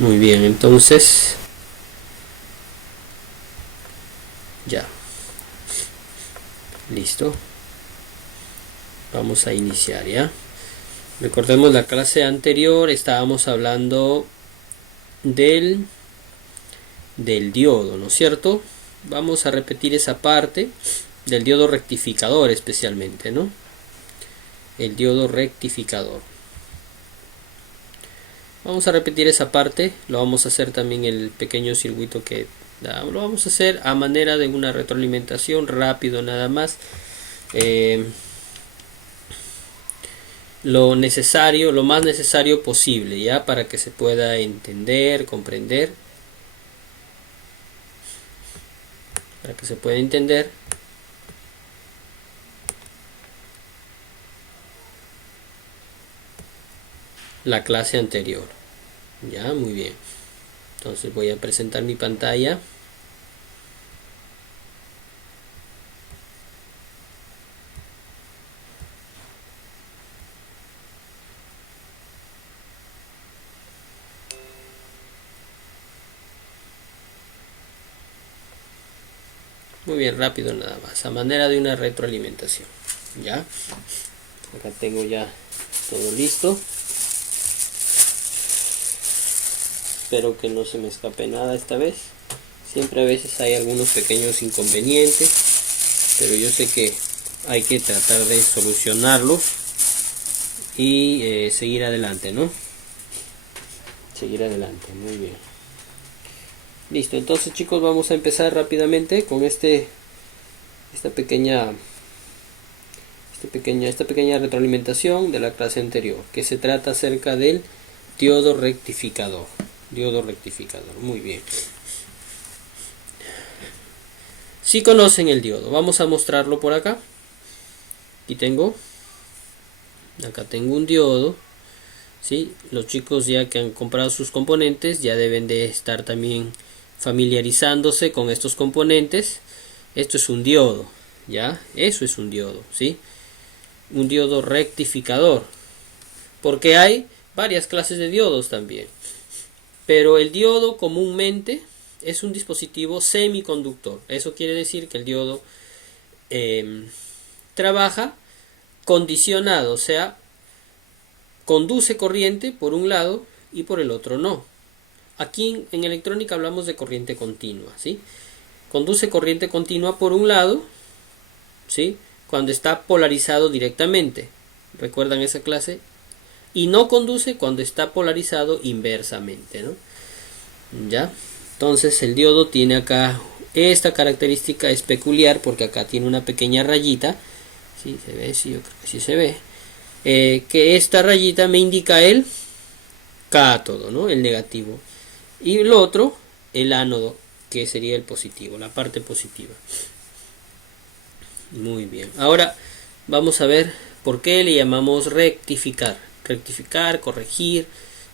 Muy bien, entonces ya, listo. Vamos a iniciar ya. Recordemos la clase anterior, estábamos hablando del diodo, ¿no es cierto? Vamos a repetir esa parte del diodo rectificador especialmente, ¿no? El diodo rectificador. Vamos a repetir esa parte, lo vamos a hacer también el pequeño circuito que lo vamos a hacer a manera de una retroalimentación rápido nada más. Lo necesario, lo más necesario posible, ya, para que se pueda entender, comprender, para que se pueda entender. La clase anterior. Ya, muy bien. Entonces voy a presentar mi pantalla. Muy bien, rápido nada más, a manera de una retroalimentación. Ya, acá tengo ya todo listo. Espero que no se me escape nada esta vez. Siempre a veces hay algunos pequeños inconvenientes, pero yo sé que hay que tratar de solucionarlos y seguir adelante, ¿no? Seguir adelante, muy bien. Listo, entonces chicos, vamos a empezar rápidamente con esta pequeña retroalimentación de la clase anterior, que se trata acerca del diodo rectificador. Diodo rectificador, muy bien. Si conocen el diodo, vamos a mostrarlo por acá. Aquí acá tengo un diodo. ¿Sí? Los chicos ya que han comprado sus componentes ya deben de estar también familiarizándose con estos componentes. Esto es un diodo, ¿ya? Eso es un diodo, ¿sí? Un diodo rectificador, porque hay varias clases de diodos también, pero el diodo comúnmente es un dispositivo semiconductor. Eso quiere decir que el diodo trabaja condicionado, o sea, conduce corriente por un lado y por el otro no. Aquí en electrónica hablamos de corriente continua, ¿sí? Conduce corriente continua por un lado, ¿sí? Cuando está polarizado directamente. ¿Recuerdan esa clase? Y no conduce cuando está polarizado inversamente, ¿no? ¿Ya? Entonces el diodo tiene acá esta característica, es peculiar porque acá tiene una pequeña rayita. ¿Sí se ve? Sí, yo creo que sí se ve. Que esta rayita me indica el cátodo, ¿no? El negativo. Y el otro, el ánodo, que sería el positivo, la parte positiva. Muy bien. Ahora vamos a ver por qué le llamamos rectificar. Rectificar, corregir,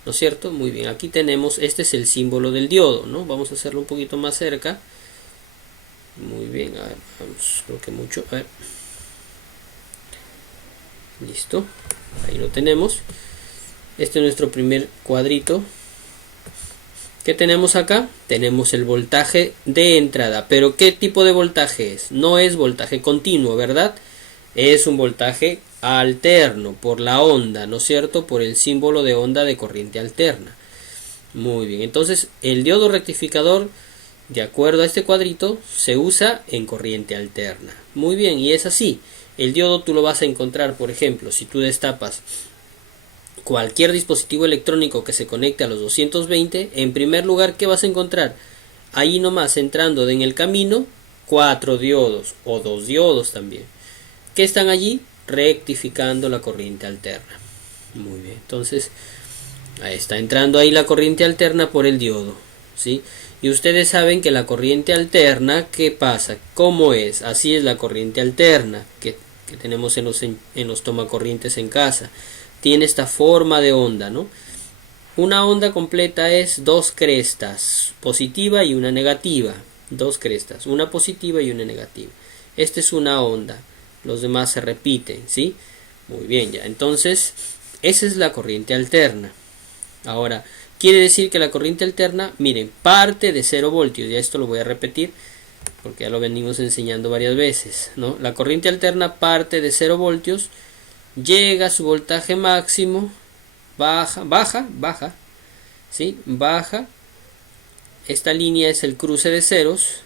¿no es cierto? Muy bien. Aquí tenemos, este es el símbolo del diodo, ¿no? Vamos a hacerlo un poquito más cerca. Muy bien. A ver, vamos, creo que mucho. A ver. Listo. Ahí lo tenemos. Este es nuestro primer cuadrito. ¿Qué tenemos acá? Tenemos el voltaje de entrada. ¿Pero qué tipo de voltaje es? No es voltaje continuo, ¿verdad? Es un voltaje alterno por la onda, ¿no es cierto? Por el símbolo de onda de corriente alterna. Muy bien, entonces el diodo rectificador, de acuerdo a este cuadrito, se usa en corriente alterna. Muy bien, y es así. El diodo tú lo vas a encontrar, por ejemplo, si tú destapas cualquier dispositivo electrónico que se conecte a los 220, en primer lugar, ¿qué vas a encontrar? Ahí nomás, entrando en el camino, 4 diodos o 2 diodos también, que están allí rectificando la corriente alterna. Muy bien, entonces ahí está entrando ahí la corriente alterna por el diodo, ¿sí? Y ustedes saben que la corriente alterna, ¿qué pasa? ¿Cómo es? Así es la corriente alterna que tenemos en los tomacorrientes en casa. Tiene esta forma de onda, ¿no? Una onda completa es dos crestas, positiva y una negativa. Dos crestas, una positiva y una negativa. Esta es una onda. Los demás se repiten, ¿sí? Muy bien, ya. Entonces, esa es la corriente alterna. Ahora, quiere decir que la corriente alterna, miren, parte de 0 voltios. Ya esto lo voy a repetir porque ya lo venimos enseñando varias veces, ¿no? La corriente alterna parte de 0 voltios, llega a su voltaje máximo, baja, ¿sí? Baja. Esta línea es el cruce de ceros,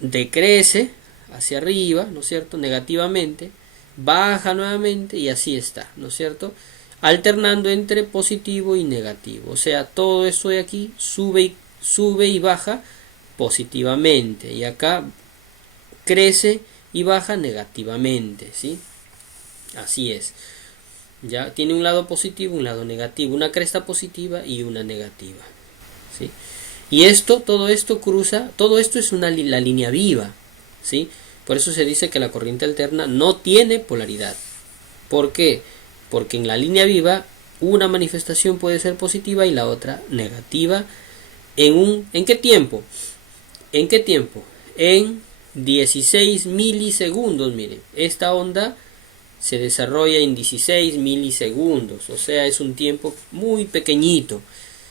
decrece hacia arriba, ¿no es cierto? Negativamente, baja nuevamente y así está, ¿no es cierto? Alternando entre positivo y negativo. O sea, todo esto de aquí sube y baja positivamente, y acá crece y baja negativamente, ¿sí? Así es. Ya tiene un lado positivo, un lado negativo, una cresta positiva y una negativa, ¿sí? Y todo esto cruza, todo esto es la línea viva, ¿sí? Por eso se dice que la corriente alterna no tiene polaridad. ¿Por qué? Porque en la línea viva una manifestación puede ser positiva y la otra negativa. ¿En qué tiempo? ¿En qué tiempo? En 16 milisegundos, miren. Esta onda se desarrolla en 16 milisegundos, o sea, es un tiempo muy pequeñito,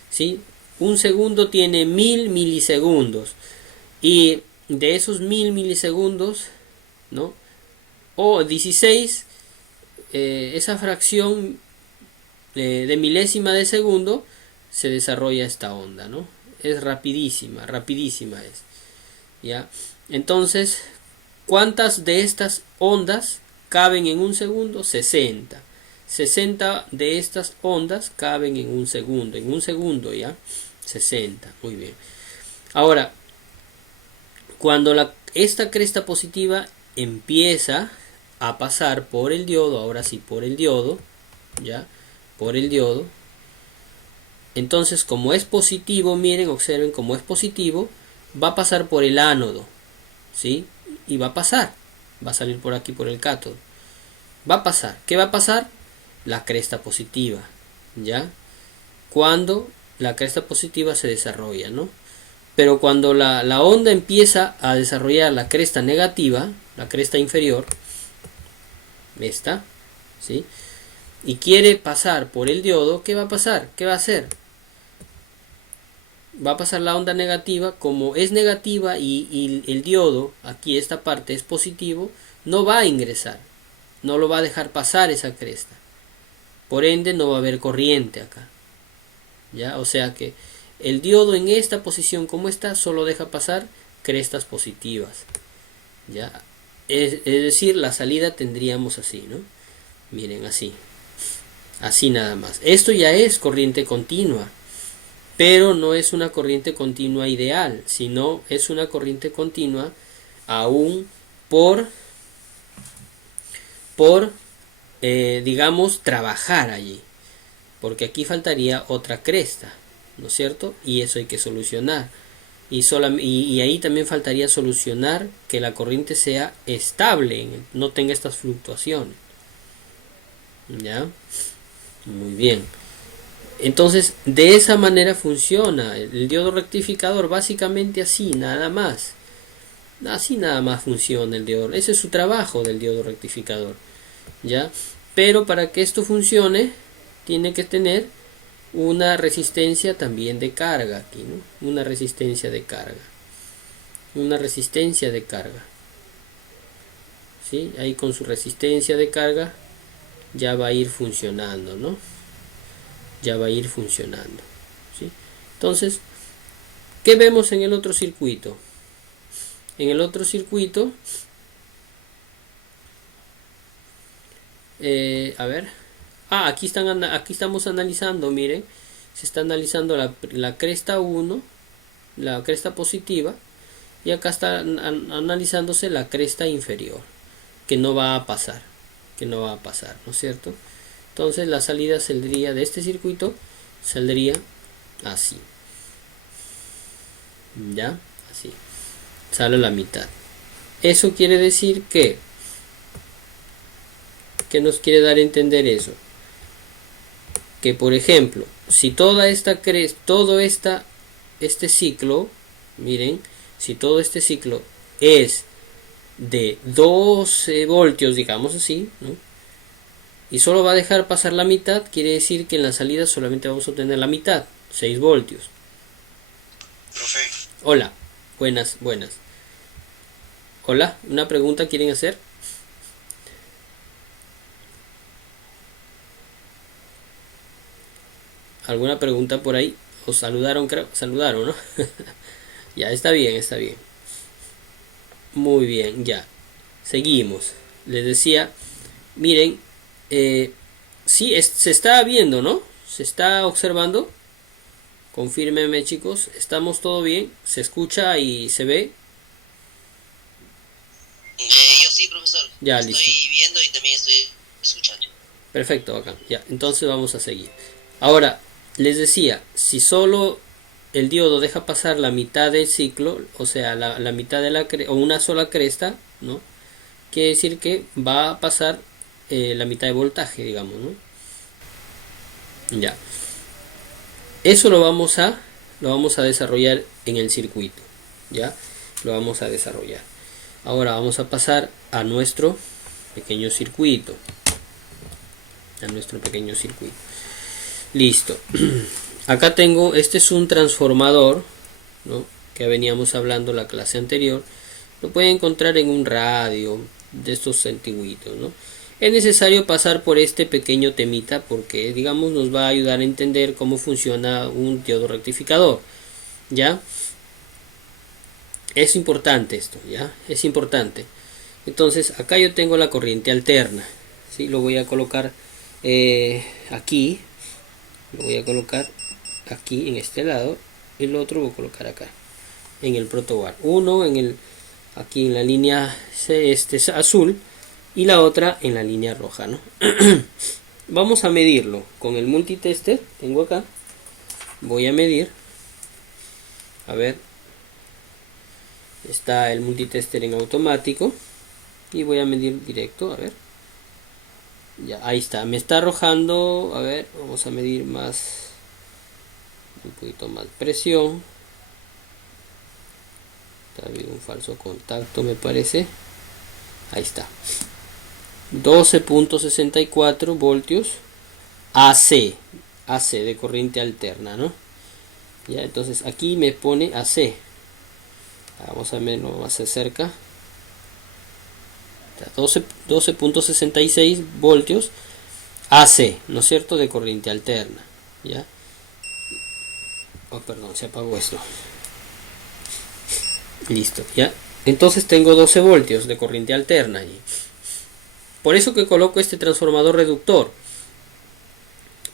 ¿sí? Un segundo tiene 1000 milisegundos, y de esos 1000 milisegundos, ¿no? O 16, esa fracción de milésima de segundo se desarrolla esta onda, ¿no? Es rapidísima es, ¿ya? Entonces, ¿cuántas de estas ondas caben en un segundo? 60. 60 de estas ondas caben en un segundo, ¿ya? 60, muy bien. Ahora, cuando esta cresta positiva empieza a pasar por el diodo, ahora sí por el diodo, ¿ya? Por el diodo. Entonces, como es positivo, miren, observen, como es positivo, va a pasar por el ánodo, ¿sí? Y va a salir por aquí por el cátodo. Va a pasar, ¿qué va a pasar? La cresta positiva, ¿ya? Cuando la cresta positiva se desarrolla, ¿no? Pero cuando la onda empieza a desarrollar la cresta negativa, la cresta inferior, esta, ¿sí? Y quiere pasar por el diodo, ¿qué va a pasar? ¿Qué va a hacer? Va a pasar la onda negativa, como es negativa y el diodo, aquí esta parte es positivo, no va a ingresar, no lo va a dejar pasar esa cresta. Por ende no va a haber corriente acá, ¿ya? O sea que el diodo en esta posición como está solo deja pasar crestas positivas, ¿ya? Es decir, la salida tendríamos así, ¿no? Miren, así nada más. Esto ya es corriente continua, pero no es una corriente continua ideal, sino es una corriente continua aún por digamos, trabajar allí, porque aquí faltaría otra cresta, ¿no es cierto? Y eso hay que solucionar, y ahí también faltaría solucionar que la corriente sea estable, no tenga estas fluctuaciones, ¿ya? Muy bien. Entonces, de esa manera funciona el diodo rectificador, básicamente así, nada más. Así nada más funciona el diodo. Ese es su trabajo del diodo rectificador, ¿ya? Pero para que esto funcione, tiene que tener una resistencia también de carga aquí, ¿no? Una resistencia de carga. ¿Sí? Ahí con su resistencia de carga ya va a ir funcionando, ¿no? Ya va a ir funcionando, ¿sí? Entonces, ¿qué vemos en el otro circuito? En el otro circuito, a ver, aquí estamos analizando, miren, se está analizando la cresta 1, la cresta positiva, y acá está analizándose la cresta inferior, que no va a pasar, ¿no es cierto? Entonces la salida saldría de este circuito, saldría así, ¿ya? Así, sale la mitad. Eso quiere decir que nos quiere dar a entender eso, que por ejemplo, si este ciclo, miren, si todo este ciclo es de 12 voltios, digamos así, ¿no? Y solo va a dejar pasar la mitad, quiere decir que en la salida solamente vamos a obtener la mitad, 6 voltios. Profe, Hola, buenas, buenas. Hola, ¿una pregunta quieren hacer? ¿Alguna pregunta por ahí? ¿Os saludaron, creo? Saludaron, ¿no? Ya, está bien, está bien. Muy bien, ya. Seguimos. Les decía, miren, sí, se está viendo, ¿no? Se está observando. Confírmenme, chicos. ¿Estamos todo bien? ¿Se escucha y se ve? yo sí, profesor. Ya, Estoy listo. viendo y también estoy escuchando. Perfecto, bacán. Ya, entonces vamos a seguir. Ahora, les decía, si solo el diodo deja pasar la mitad del ciclo, o sea, la mitad de o una sola cresta, ¿no? Quiere decir que va a pasar la mitad de voltaje, digamos, ¿no? Ya. Eso lo vamos a desarrollar en el circuito, ¿ya? Lo vamos a desarrollar. Ahora vamos a pasar a nuestro pequeño circuito. A nuestro pequeño circuito. Listo. Acá tengo, este es un transformador, ¿no? Que veníamos hablando la clase anterior. Lo pueden encontrar en un radio de estos antiguitos, ¿no? Es necesario pasar por este pequeño temita porque, digamos, nos va a ayudar a entender cómo funciona un diodo rectificador, ¿ya? Es importante esto, ¿ya? Es importante. Entonces, acá yo tengo la corriente alterna, ¿sí? Lo voy a colocar aquí, lo voy a colocar aquí en este lado, y el otro voy a colocar acá, en el protobar. Uno aquí en la línea azul y la otra en la línea roja, ¿no? Vamos a medirlo con el multitester. Tengo acá, voy a medir, a ver, está el multitester en automático y voy a medir directo, a ver, ya, ahí está, me está arrojando, a ver, vamos a medir más, un poquito más presión. Ha habido un falso contacto, me parece. Ahí está, 12.64 voltios AC, AC de corriente alterna, ¿no? Ya, entonces aquí me pone AC. Vamos a verlo más cerca. 12.66 voltios AC, ¿no es cierto? De corriente alterna. ¿Ya? Oh, perdón, se apagó esto. Listo, ¿ya? Entonces tengo 12 voltios de corriente alterna allí. Por eso que coloco este transformador reductor,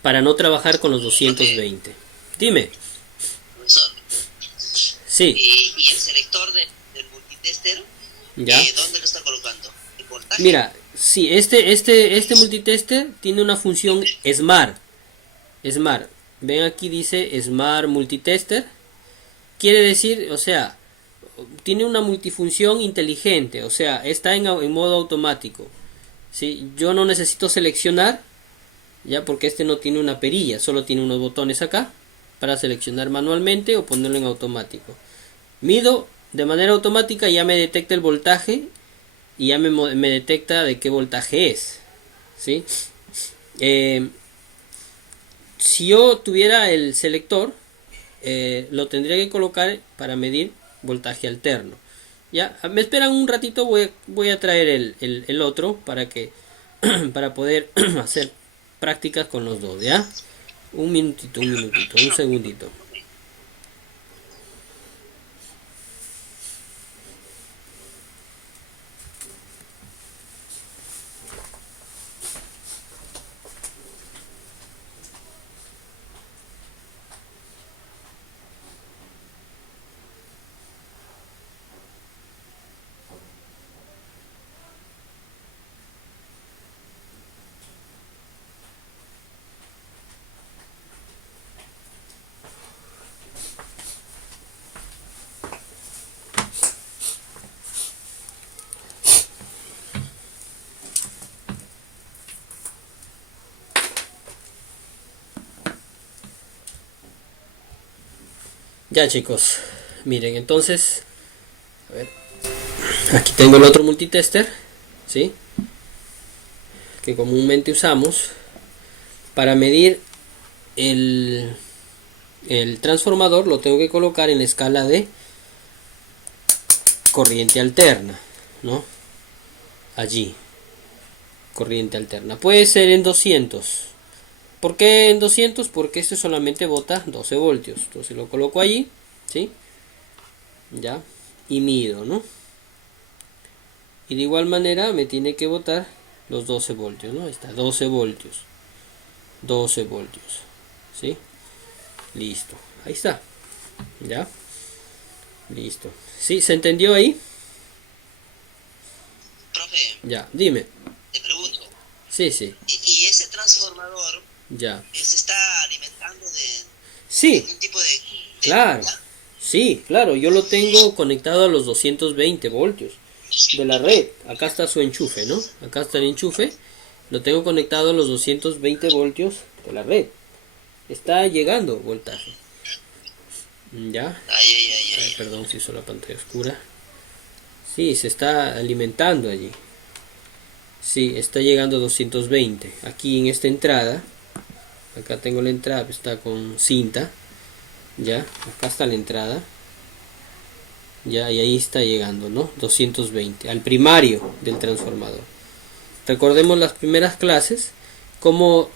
para no trabajar con los 220. Dime. Profesor, Sí. ¿y el selector del multitester? ¿Ya? ¿Dónde lo está colocando? ¿En voltaje? Mira, sí, este multitester tiene una función Smart. Smart. Ven aquí dice Smart Multitester. Quiere decir, o sea, tiene una multifunción inteligente, o sea, está en modo automático. ¿Sí? Yo no necesito seleccionar, ya porque este no tiene una perilla, solo tiene unos botones acá para seleccionar manualmente o ponerlo en automático. Mido de manera automática, ya me detecta el voltaje y ya me detecta de qué voltaje es, ¿sí? Si yo tuviera el selector, lo tendría que colocar para medir voltaje alterno. Ya, me esperan un ratito, voy a traer el otro para que para poder hacer prácticas con los dos, ¿ya? Un minutito, un segundito. Ya, chicos, miren, entonces, a ver, aquí tengo el otro multitester, ¿sí? Que comúnmente usamos para medir el transformador lo tengo que colocar en la escala de corriente alterna, ¿no? Allí, corriente alterna. Puede ser en 200. ¿Por qué en 200? Porque este solamente bota 12 voltios. Entonces lo coloco allí, ¿sí? Ya, y mido, ¿no? Y de igual manera me tiene que botar los 12 voltios, ¿no? Ahí está, 12 voltios. 12 voltios, ¿sí? Listo, ahí está. ¿Ya? Listo. ¿Sí? ¿Se entendió ahí? Profe, Ya, dime. te pregunto, Sí, sí, ¿y ese transformador ya. se está alimentando de Sí, algún tipo de claro. energía? Sí, claro, yo lo tengo conectado a los 220 voltios de la red. Acá está su enchufe, ¿no? Acá está el enchufe. Lo tengo conectado a los 220 voltios de la red. Está llegando voltaje. ¿Ya? Ay, ay, ay, Ay, ay. perdón si hizo la pantalla oscura. Sí, se está alimentando allí. Sí, está llegando a 220. Aquí en esta entrada. Acá tengo la entrada, está con cinta. Ya, acá está la entrada. Ya, y ahí está llegando, ¿no? 220 al primario del transformador. Recordemos las primeras clases, cómo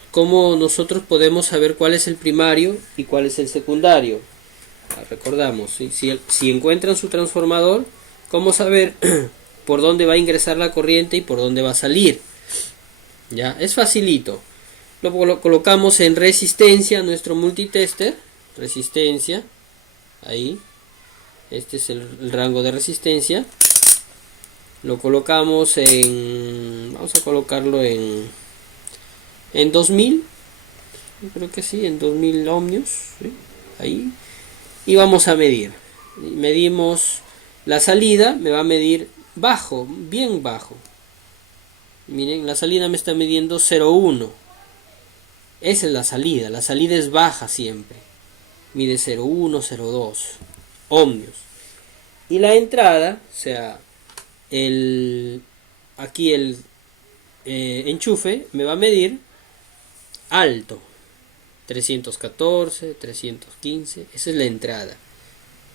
nosotros podemos saber cuál es el primario y cuál es el secundario. Recordamos, ¿sí? Si encuentran su transformador, cómo saber por dónde va a ingresar la corriente y por dónde va a salir. Ya, es facilito. Lo colocamos en resistencia, nuestro multitester, resistencia, ahí. Este es el rango de resistencia. Lo colocamos en, vamos a colocarlo en 2000, creo que sí, en 2000 ohmios, ¿sí? Ahí. Y vamos a medir. Medimos la salida, me va a medir bajo, bien bajo. Miren, la salida me está midiendo 0,1. Esa es la salida es baja siempre. Mide 0,1, 0,2 ohmios. Y la entrada, o sea, aquí el enchufe me va a medir alto, 314, 315, esa es la entrada,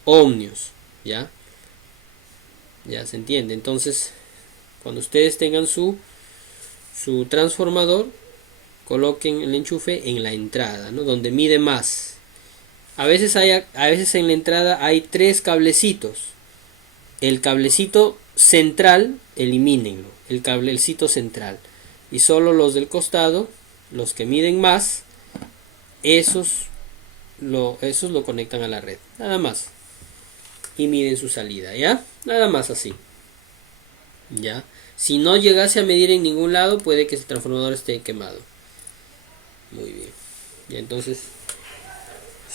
ohmios, ¿ya? Ya se entiende. Entonces, cuando ustedes tengan su transformador, coloquen el enchufe en la entrada, ¿no? Donde mide más. A veces en la entrada hay 3 cablecitos. El cablecito central, elimínenlo, el cablecito central. Y solo los del costado, los que miden más, esos lo conectan a la red. Nada más. Y miden su salida, ¿ya? Nada más así. ¿Ya? Si no llegase a medir en ningún lado, puede que el transformador esté quemado. Muy bien. Y entonces,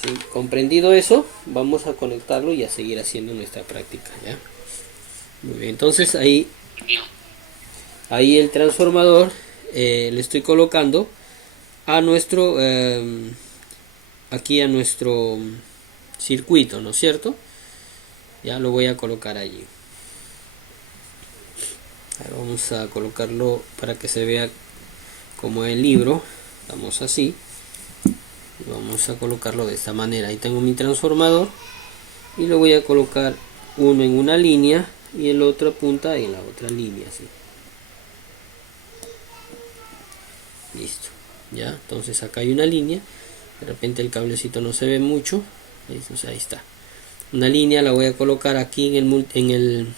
sí, comprendido eso, vamos a conectarlo y a seguir haciendo nuestra práctica, ¿ya? Muy bien, entonces ahí el transformador le estoy colocando a nuestro aquí a nuestro circuito, ¿no es cierto? Ya lo voy a colocar allí. Ahora vamos a colocarlo para que se vea como el libro. Vamos así. Y vamos a colocarlo de esta manera. Ahí tengo mi transformador y lo voy a colocar uno en una línea y el otro punta en la otra línea, así. Listo. Ya, entonces acá hay una línea. De repente el cablecito no se ve mucho. Entonces ahí está. Una línea la voy a colocar aquí en el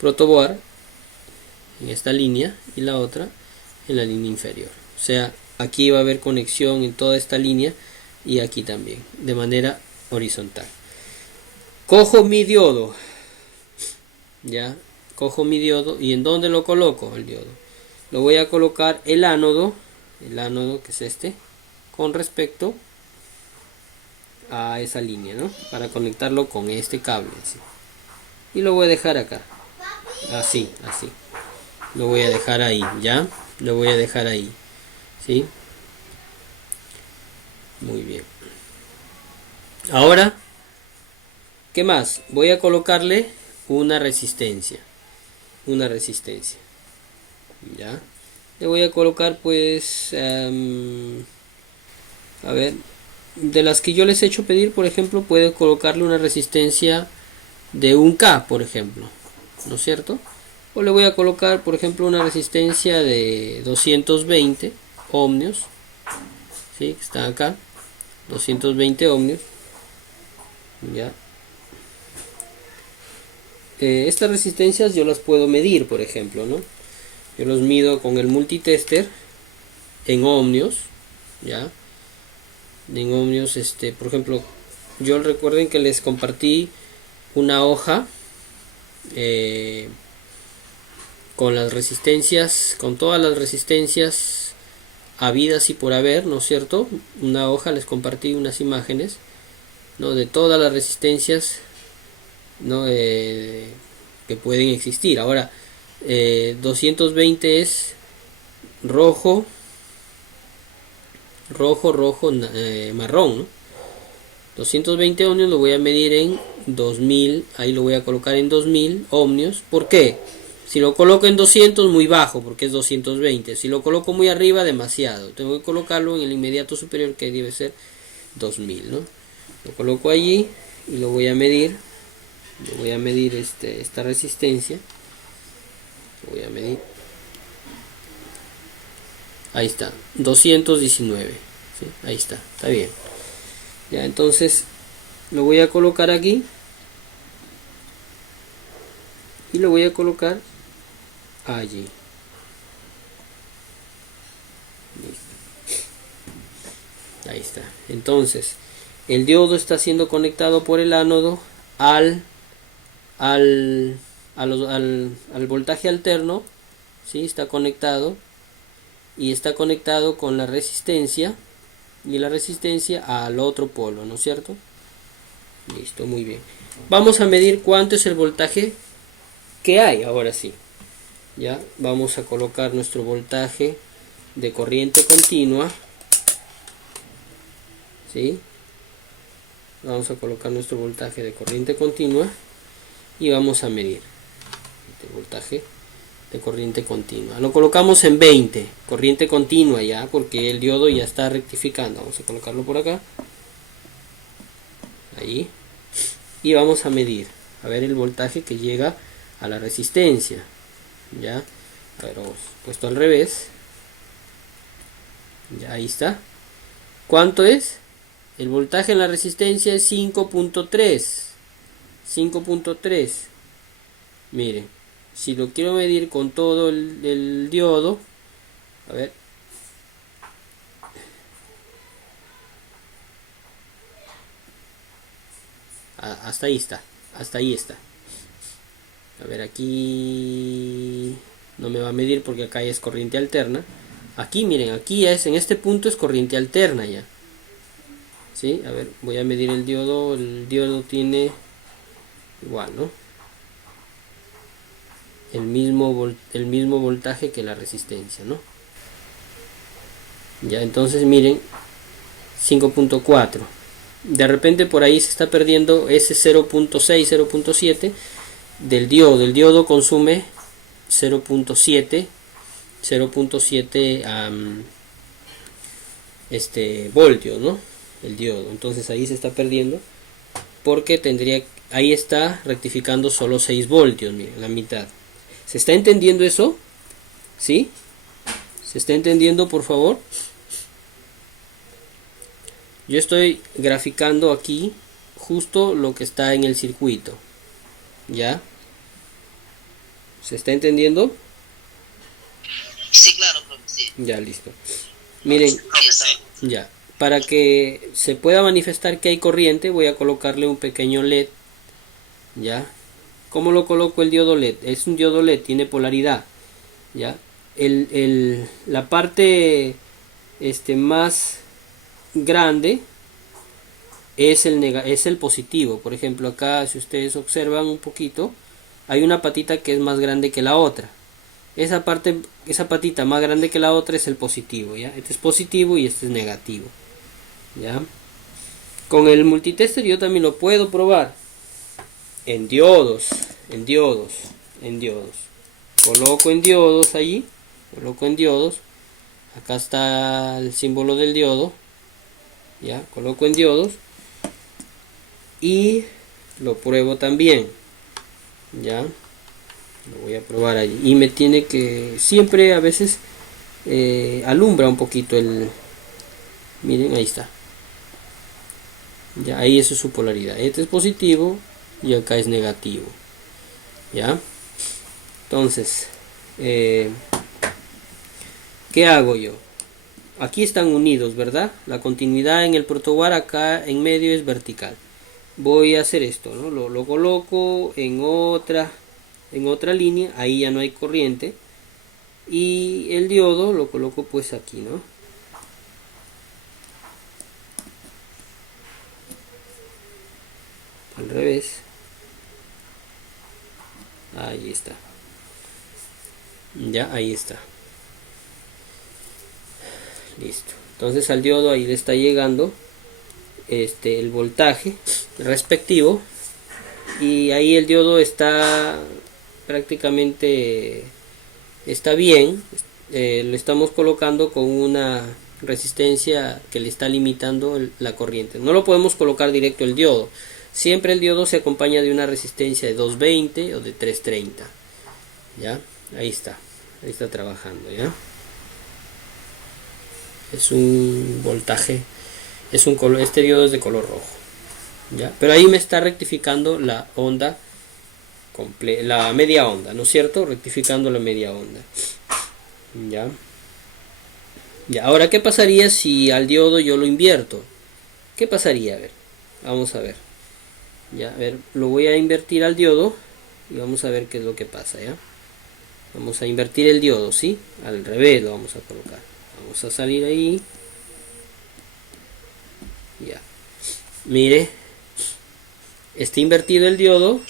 protoboard, en esta línea, y la otra en la línea inferior. O sea, aquí va a haber conexión en toda esta línea y aquí también, de manera horizontal. Cojo mi diodo. Ya, cojo mi diodo. ¿Y en dónde lo coloco el diodo? Lo voy a colocar el ánodo que es este, con respecto a esa línea, ¿no? Para conectarlo con este cable, así. Y lo voy a dejar acá, así. Lo voy a dejar ahí, ¿ya? Lo voy a dejar ahí, ¿sí? Muy bien. Ahora, ¿qué más? Voy a colocarle una resistencia. ¿Ya? Le voy a colocar pues a ver, de las que yo les he hecho pedir, por ejemplo, puede colocarle una resistencia de 1K, por ejemplo, ¿no es cierto? O le voy a colocar, por ejemplo, una resistencia de 220 ohmios, ¿sí? Que está acá, 220 ohmios, ya. Estas resistencias yo las puedo medir, por ejemplo, ¿no? Yo los mido con el multitester en ohmios, ya. En ohmios, por ejemplo, yo recuerden que les compartí una hoja con las resistencias, con todas las resistencias habidas y por haber, ¿no es cierto? Una hoja, les compartí unas imágenes, ¿no? De todas las resistencias, ¿no? Que pueden existir. Ahora, 220 es rojo, marrón, ¿no? 220 ohmios lo voy a medir en 2000, ahí lo voy a colocar en 2000 ohmios. ¿Por qué? Si lo coloco en 200, muy bajo, porque es 220. Si lo coloco muy arriba, demasiado. Tengo que colocarlo en el inmediato superior, que debe ser 2000, ¿no? Lo coloco allí y lo voy a medir. Lo voy a medir esta resistencia. Lo voy a medir. Ahí está, 219. ¿Sí? Ahí está bien. Ya, entonces lo voy a colocar aquí. Y lo voy a colocar allí. Listo. Ahí está. Entonces, el diodo está siendo conectado por el ánodo al voltaje alterno, ¿sí? Está conectado y está conectado con la resistencia y la resistencia al otro polo, ¿no es cierto? Listo, muy bien. Vamos a medir cuánto es el voltaje que hay. Ahora sí, ya vamos a colocar nuestro voltaje de corriente continua, ¿sí? Vamos a colocar nuestro voltaje de corriente continua y vamos a medir el voltaje de corriente continua. Lo colocamos en 20, corriente continua ya, porque el diodo ya está rectificando. Vamos a colocarlo por acá, ahí, y vamos a medir, a ver el voltaje que llega a la resistencia, ya. A ver, vamos puesto al revés, ya, ahí está. ¿Cuánto es? El voltaje en la resistencia es 5.3. 5.3. Miren, si lo quiero medir con todo el diodo, a ver, hasta ahí está, hasta ahí está. A ver, aquí no me va a medir porque acá es corriente alterna. Aquí, miren, aquí es, en este punto es corriente alterna ya. ¿Sí? A ver, voy a medir el diodo. El diodo tiene igual, ¿no? El mismo voltaje que la resistencia, ¿no? Ya, entonces miren, 5.4. De repente por ahí se está perdiendo ese 0.6, 0.7 del diodo. El diodo consume 0.7 voltios, ¿no? El diodo. Entonces ahí se está perdiendo porque ahí está rectificando solo 6 voltios, miren, la mitad. ¿Se está entendiendo eso? ¿Sí? ¿Se está entendiendo, por favor? Yo estoy graficando aquí justo lo que está en el circuito. ¿Ya? ¿Se está entendiendo? Sí, claro, profe, sí. Ya, listo. Miren, ya. Para que se pueda manifestar que hay corriente, voy a colocarle un pequeño LED. ¿Ya? ¿Cómo lo coloco el diodo LED? Es un diodo LED, tiene polaridad. ¿Ya? La parte más grande es el positivo. Por ejemplo, acá, si ustedes observan un poquito, hay una patita que es más grande que la otra. Esa patita más grande que la otra es el positivo, ¿ya? Este es positivo y este es negativo, ¿ya? Con el multitester yo también lo puedo probar en diodos. Coloco en diodos allí, acá está el símbolo del diodo, Ya, coloco en diodos y lo pruebo también. Ya, lo voy a probar ahí. Y me tiene que, siempre a veces alumbra un poquito el, miren, ahí está. Ya, ahí eso es su polaridad. Este es positivo y acá es negativo. Ya, entonces, ¿qué hago yo? Aquí están unidos, ¿verdad? La continuidad en el protowar acá en medio es vertical. Voy a hacer esto, ¿no? Lo coloco en otra línea, ahí ya no hay corriente. Y el diodo lo coloco pues aquí, ¿no? Al revés. Ahí está. Ya, ahí está. Listo. Entonces al diodo ahí le está llegando el voltaje respectivo. Y ahí el diodo está prácticamente está bien. Lo estamos colocando con una resistencia que le está limitando la corriente. No lo podemos colocar directo el diodo. Siempre el diodo se acompaña de una resistencia de 220 o de 330. Ya, ahí está trabajando. Ya, es un voltaje, este diodo es de color rojo. Ya, pero ahí me está rectificando la onda, la media onda, ¿no es cierto? Rectificando la media onda. Ya. Ya, ahora, ¿qué pasaría si al diodo yo lo invierto? ¿Qué pasaría? A ver, vamos a ver. Ya, a ver, lo voy a invertir al diodo y vamos a ver qué es lo que pasa, ¿ya? Vamos a invertir el diodo, ¿sí? Al revés lo vamos a colocar. Vamos a salir ahí. Ya. Mire, está invertido el diodo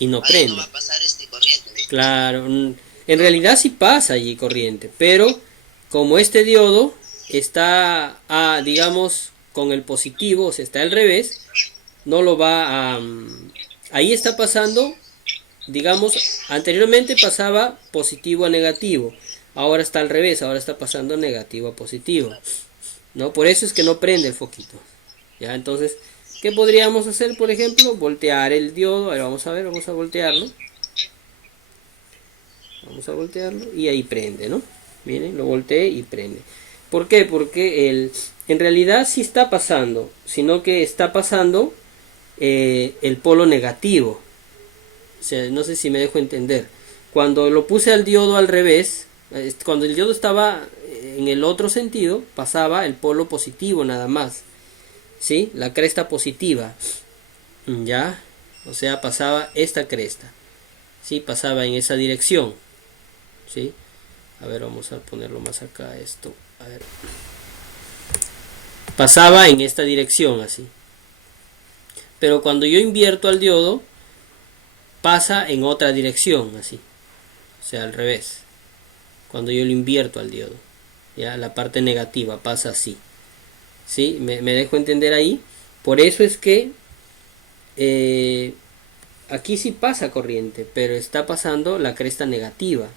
y no prende. No va a pasar corriente. Claro, en realidad sí pasa allí corriente, pero como este diodo está, digamos, con el positivo, o sea, está al revés, no lo va a... ahí está pasando, digamos, anteriormente pasaba positivo a negativo, ahora está al revés, ahora está pasando negativo a positivo, ¿no? Por eso es que no prende el foquito, ¿ya? Entonces, ¿qué podríamos hacer, por ejemplo? Voltear el diodo, vamos a ver, vamos a voltearlo. Vamos a voltearlo y ahí prende, ¿no? Miren, lo volteé y prende. ¿Por qué? Porque en realidad sí está pasando, sino que está pasando el polo negativo. O sea, no sé si me dejo entender. Cuando lo puse al diodo al revés, cuando el diodo estaba en el otro sentido, pasaba el polo positivo nada más. ¿Sí? La cresta positiva. ¿Ya? O sea, pasaba esta cresta. ¿Sí? Pasaba en esa dirección. ¿Sí? A ver, vamos a ponerlo más acá esto. A ver. Pasaba en esta dirección así. Pero cuando yo invierto al diodo, pasa en otra dirección así. O sea, al revés. Cuando yo lo invierto al diodo, ya la parte negativa pasa así. ¿Sí? ¿Me dejo entender ahí? Por eso es que aquí sí pasa corriente, pero está pasando la cresta negativa.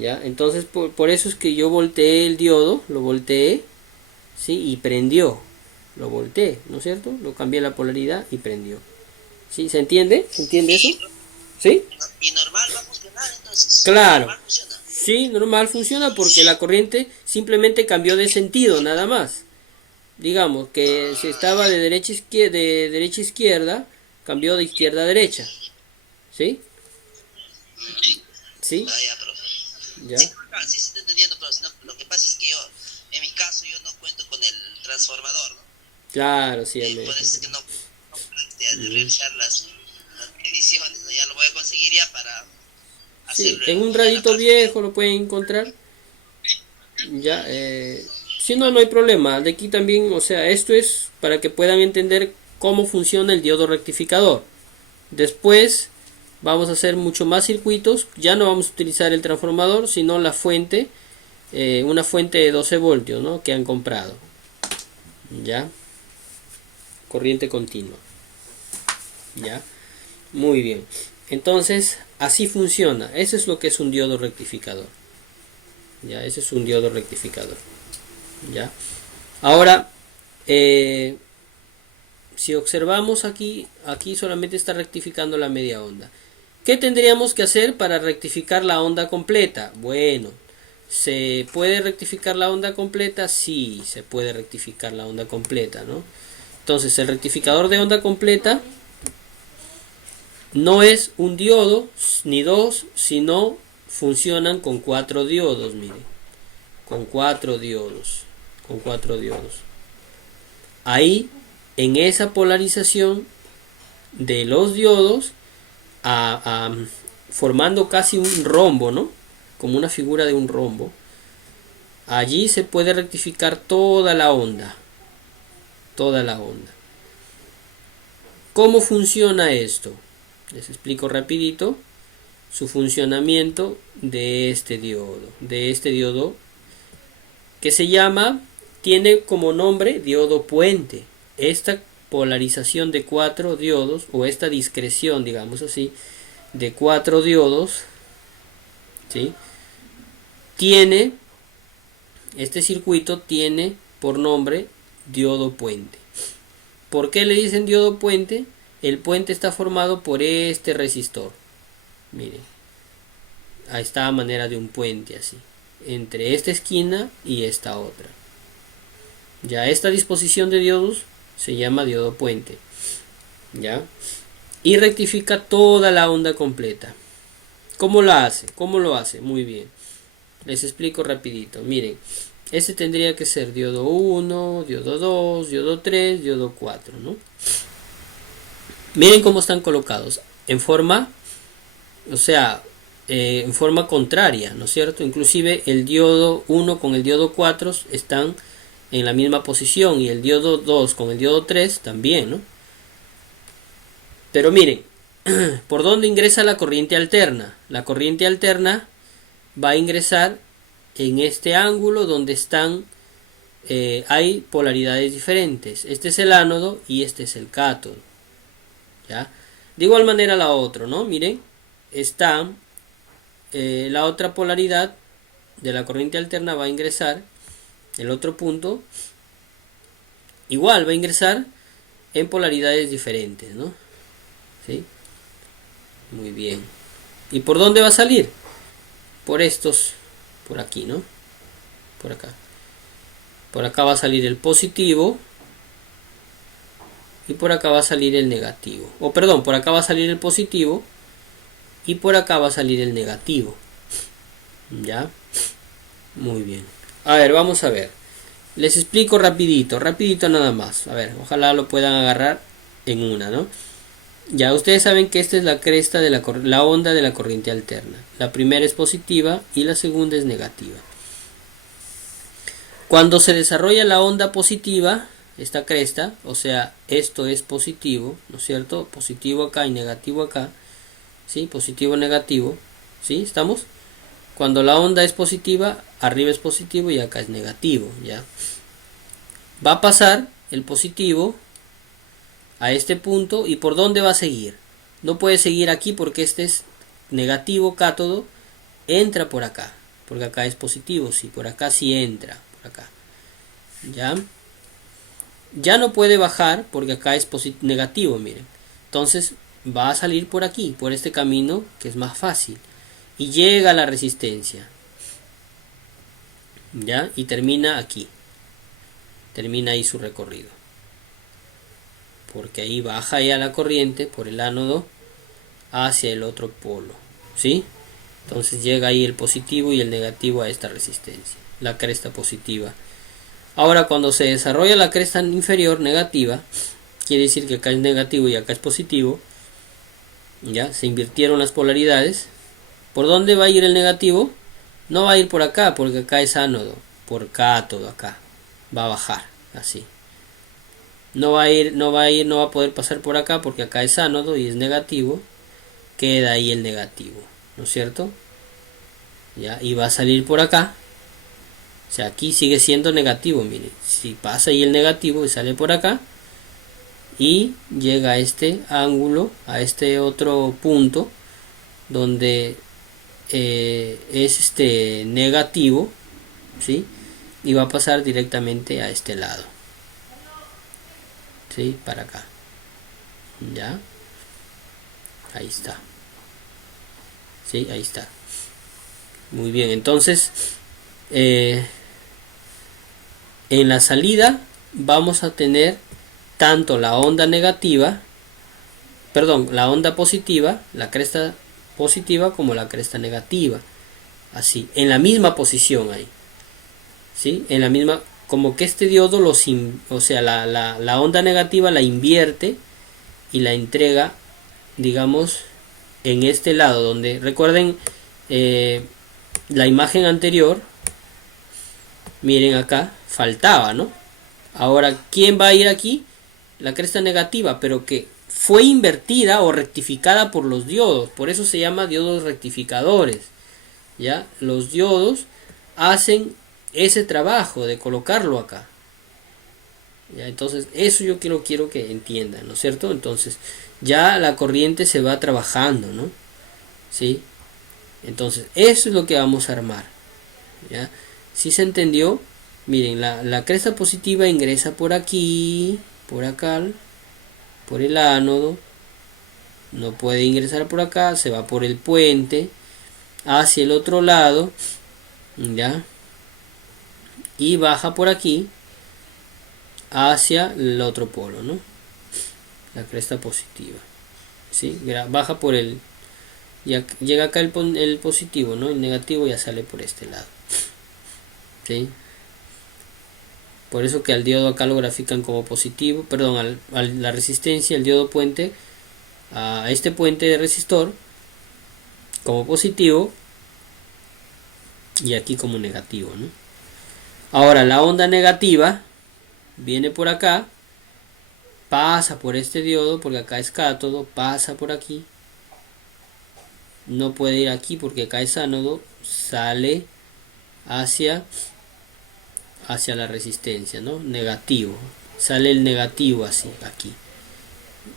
¿Ya? Entonces por eso es que yo volteé el diodo, lo volteé, ¿sí? Y prendió. Lo volteé, ¿no es cierto? Lo cambié la polaridad y prendió. ¿Sí? ¿Se entiende? ¿Se entiende eso? ¿Sí? Y normal va a funcionar entonces. Claro. Normal funciona. Sí, normal funciona porque la corriente simplemente cambió de sentido, nada más. Digamos que si estaba de derecha a izquierda, cambió de izquierda a derecha. ¿Sí? ¿Sí? Ya, profe. ¿Ya? Sí, estoy entendiendo, pero lo que pasa es que yo, en mi caso, yo no cuento con el transformador, ¿no? Claro, sí. Por eso es que no puedo realizar las mediciones, ¿no? Ya lo voy a conseguir ya para Sí, hacerlo. en un radito viejo lo pueden encontrar. Ya, si no, no hay problema. De aquí también, o sea, esto es para que puedan entender cómo funciona el diodo rectificador. Después vamos a hacer mucho más circuitos. Ya no vamos a utilizar el transformador, sino la fuente, una fuente de 12 voltios, ¿no? Que han comprado. Ya, corriente continua. Ya, muy bien. Entonces, así funciona. Eso es lo que es un diodo rectificador. Ya, ese es un diodo rectificador. Ya. Ahora, Si observamos aquí solamente está rectificando la media onda. ¿Qué tendríamos que hacer para rectificar la onda completa? Bueno, ¿se puede rectificar la onda completa? Sí, se puede rectificar la onda completa, ¿no? Entonces, el rectificador de onda completa no es un diodo ni dos, sino funcionan con 4 diodos, miren. Con 4 diodos. Con 4 diodos. Ahí, en esa polarización de los diodos, formando casi un rombo, ¿no? Como una figura de un rombo. Allí se puede rectificar toda la onda. Toda la onda. ¿Cómo funciona esto? Les explico rapidito su funcionamiento de este diodo. Que se llama, tiene como nombre diodo puente. Esta polarización de 4 diodos, o esta discreción, digamos así, de 4 diodos, ¿sí? Este circuito tiene por nombre diodo puente. ¿Por qué le dicen diodo puente? El puente está formado por este resistor. Miren, ahí está a manera de un puente así, entre esta esquina y esta otra. Ya esta disposición de diodos se llama diodo puente. ¿Ya? Y rectifica toda la onda completa. ¿Cómo la hace? ¿Cómo lo hace? Muy bien. Les explico rapidito. Miren, este tendría que ser diodo 1, diodo 2, diodo 3, diodo 4, ¿no? Miren cómo están colocados. En forma, en forma contraria, ¿no es cierto? Inclusive el diodo 1 con el diodo 4 están en la misma posición, y el diodo 2 con el diodo 3 también, ¿no? Pero miren, ¿por dónde ingresa la corriente alterna? La corriente alterna va a ingresar en este ángulo donde hay polaridades diferentes. Este es el ánodo y este es el cátodo. ¿Ya? De igual manera la otra, ¿no? Miren, está la otra polaridad de la corriente alterna, va a ingresar el otro punto, igual va a ingresar en polaridades diferentes, ¿no? ¿Sí? Muy bien. ¿Y por dónde va a salir? Por estos, por aquí, ¿no? Por acá. Por acá va a salir el positivo y por acá va a salir el negativo. O perdón, por acá va a salir el positivo y por acá va a salir el negativo. ¿Ya? Muy bien. A ver, vamos a ver. Les explico rapidito nada más. A ver, ojalá lo puedan agarrar en una, ¿no? Ya ustedes saben que esta es la cresta de la onda de la corriente alterna. La primera es positiva y la segunda es negativa. Cuando se desarrolla la onda positiva, esta cresta, o sea, esto es positivo, ¿no es cierto? Positivo acá y negativo acá, ¿sí? Positivo, negativo, ¿sí? ¿Estamos? Cuando la onda es positiva, arriba es positivo y acá es negativo, ¿ya? Va a pasar el positivo a este punto, y ¿por dónde va a seguir? No puede seguir aquí porque este es negativo, cátodo, entra por acá, porque acá es positivo, sí, por acá sí entra, por acá, ya no puede bajar porque acá es negativo, miren, entonces va a salir por aquí, por este camino que es más fácil, y llega a la resistencia, ya, y termina aquí, termina ahí su recorrido, porque ahí baja ya la corriente por el ánodo hacia el otro polo, ¿sí? Entonces llega ahí el positivo y el negativo a esta resistencia, la cresta positiva. Ahora, cuando se desarrolla la cresta inferior negativa, quiere decir que acá es negativo y acá es positivo, ya se invirtieron las polaridades. ¿Por dónde va a ir el negativo? No va a ir por acá porque acá es ánodo, por cátodo acá, va a bajar así. No va a poder pasar por acá porque acá es ánodo y es negativo, queda ahí el negativo, ¿no es cierto? ¿Ya? Y va a salir por acá, o sea, aquí sigue siendo negativo, miren, si pasa ahí el negativo y sale por acá, y llega a este ángulo, a este otro punto, donde es negativo, ¿sí? Y va a pasar directamente a este lado. ¿sí? Para acá, ya, ahí está, ¿sí? Ahí está. Muy bien, entonces en la salida vamos a tener tanto la onda negativa, perdón, la onda positiva, la cresta positiva como la cresta negativa, así, en la misma posición ahí, ¿sí? En la misma, como que este diodo o sea, la onda negativa la invierte y la entrega, digamos, en este lado, donde recuerden la imagen anterior, miren acá, faltaba, ¿no? Ahora, ¿quién va a ir aquí? La cresta negativa, pero que fue invertida o rectificada por los diodos, por eso se llama diodos rectificadores, ¿ya? Los diodos hacen ese trabajo de colocarlo acá, ¿ya? Entonces, eso yo quiero que entiendan, ¿no es cierto? Entonces, ya la corriente se va trabajando, ¿no? ¿Sí? Entonces, eso es lo que vamos a armar, ¿ya? Si se entendió, miren, la cresta positiva ingresa por aquí, por acá, por el ánodo, no puede ingresar por acá, se va por el puente hacia el otro lado, ¿ya? Y baja por aquí hacia el otro polo, ¿no? La cresta positiva, ¿sí? Baja por el, ya llega acá el positivo, ¿no? El negativo ya sale por este lado, ¿sí? Por eso que al diodo acá lo grafican como positivo, perdón, a la resistencia, el diodo puente, a este puente de resistor como positivo y aquí como negativo, ¿no? Ahora la onda negativa viene por acá, pasa por este diodo porque acá es cátodo, pasa por aquí, no puede ir aquí porque acá es ánodo, sale hacia la resistencia, ¿no? Negativo, sale el negativo así aquí,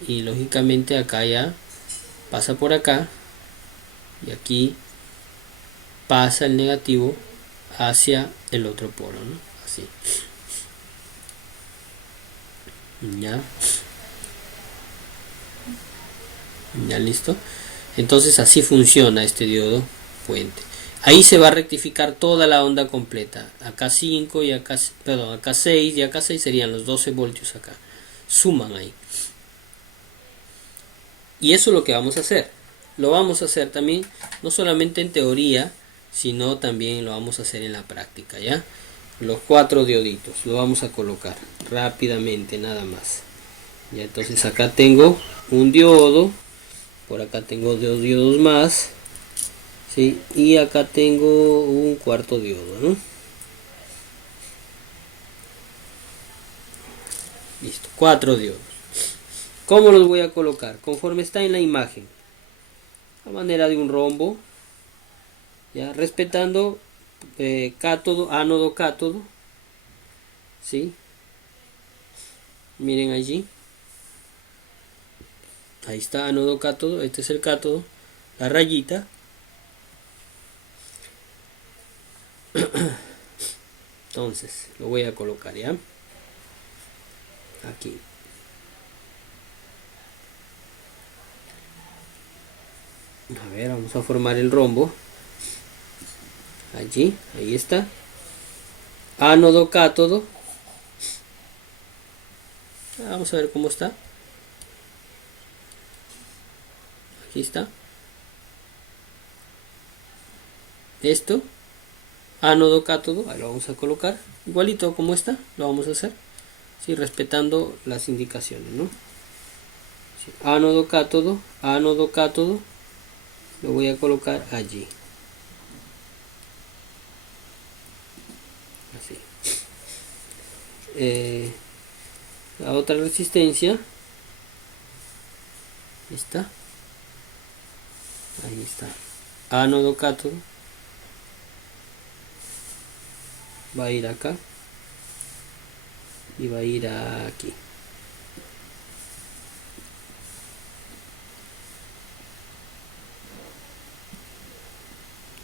y lógicamente acá ya pasa por acá y aquí pasa el negativo hacia el otro polo, ¿no? Así, ya listo. Entonces así funciona este diodo puente. Ahí se va a rectificar toda la onda completa. Acá 5 y acá, perdón, acá 6 y acá 6 serían los 12 voltios acá. Suman ahí. Y eso es lo que vamos a hacer. Lo vamos a hacer también, no solamente en teoría, sino también lo vamos a hacer en la práctica, ¿ya? Los 4 dioditos, lo vamos a colocar rápidamente, nada más. Ya, entonces acá tengo un diodo, por acá tengo 2 diodos más, ¿sí? Y acá tengo un cuarto diodo, ¿no? Listo, 4 diodos. ¿Cómo los voy a colocar? Conforme está en la imagen, a manera de un rombo, ya, respetando cátodo, ánodo, cátodo, ¿sí? Miren allí, ahí está ánodo, cátodo, este es el cátodo, la rayita. Entonces lo voy a colocar, ya, aquí. A ver, vamos a formar el rombo. Allí, ahí está. Ánodo, cátodo. Vamos a ver cómo está. Aquí está. Esto. Ánodo, cátodo. Ahí lo vamos a colocar. Igualito como está. Lo vamos a hacer. Sí, respetando las indicaciones, ¿no? Sí, ánodo, cátodo. Ánodo, cátodo. Lo voy a colocar allí. Así. La otra resistencia. Está. Ahí está. Ánodo, cátodo. Va a ir acá. Y va a ir aquí.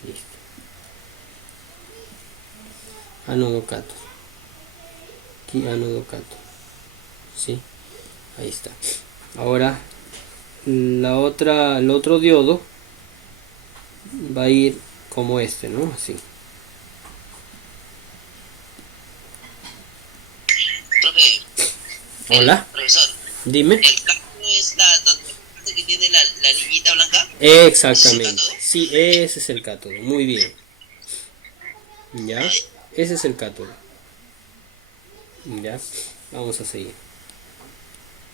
Listo. Ánodo, cátodo. Aquí ánodo, cátodo. ¿Sí? Ahí está. Ahora el otro diodo va a ir como este, ¿no? Así. Profe, Hola, profesor, dime. ¿el cátodo es la donde que tiene la niñita blanca? ¿Es el Exactamente. cátodo? Sí, ese es el cátodo. Muy bien. Ya. Ay, Ese es el cátodo. Ya. Vamos a seguir.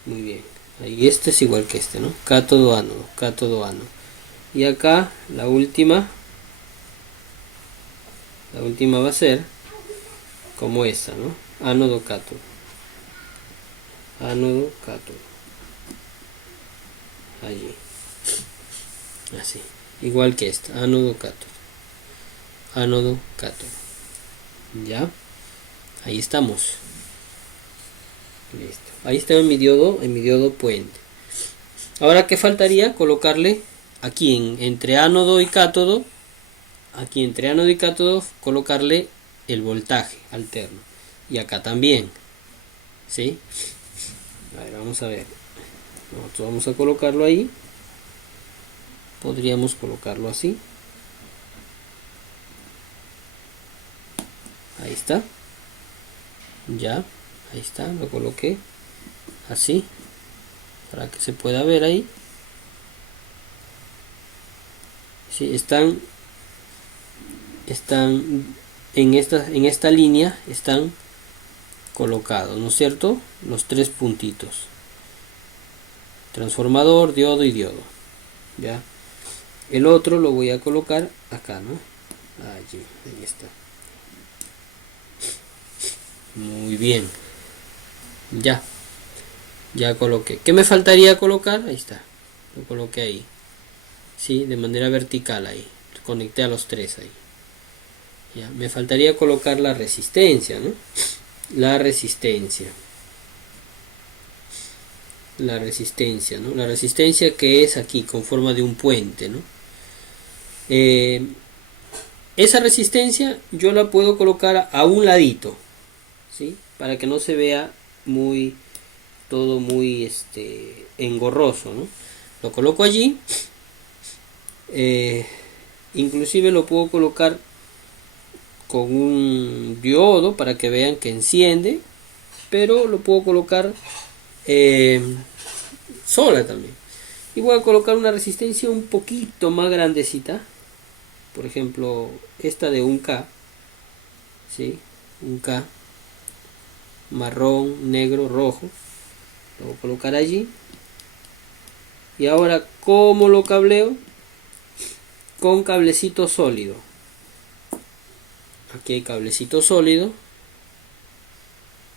Muy bien. Ahí este es igual que este, ¿no? Cátodo, ánodo, cátodo, ánodo. Y acá la última va a ser como esta, ¿no? Ánodo, cátodo. Ánodo, cátodo. Allí. Así. Igual que esta. Ánodo, cátodo. Ánodo, cátodo. ¿Ya? Ahí estamos. Listo. Ahí está en mi diodo puente. Ahora, ¿qué faltaría? Colocarle aquí entre ánodo y cátodo. Aquí entre ánodo y cátodo, colocarle el voltaje alterno. Y acá también. ¿Sí? A ver, vamos a ver. Nosotros vamos a colocarlo ahí. Podríamos colocarlo así. Ahí está. Ya. Ahí está. Lo coloqué. Así. Para que se pueda ver ahí. Sí, están en esta línea. Están colocados, ¿no es cierto? Los tres puntitos. Transformador, diodo y diodo. Ya. El otro lo voy a colocar acá, ¿no? Allí, ahí está. Muy bien. Ya. Ya coloqué. ¿Qué me faltaría colocar? Ahí está. Lo coloqué ahí. Sí, de manera vertical ahí. Conecté a los tres ahí. Ya. Me faltaría colocar la resistencia, ¿no? La resistencia. La resistencia, ¿no? La resistencia que es aquí con forma de un puente, ¿no? Esa resistencia yo la puedo colocar a un ladito, ¿sí? Para que no se vea muy todo muy engorroso, ¿no? Lo coloco allí. Inclusive lo puedo colocar con un diodo para que vean que enciende, pero lo puedo colocar sola también. Y voy a colocar una resistencia un poquito más grandecita, por ejemplo esta de 1K, ¿sí? 1K, marrón, negro, rojo. Lo voy a colocar allí. Y ahora, ¿cómo lo cableo? Con cablecito sólido. Aquí hay cablecito sólido.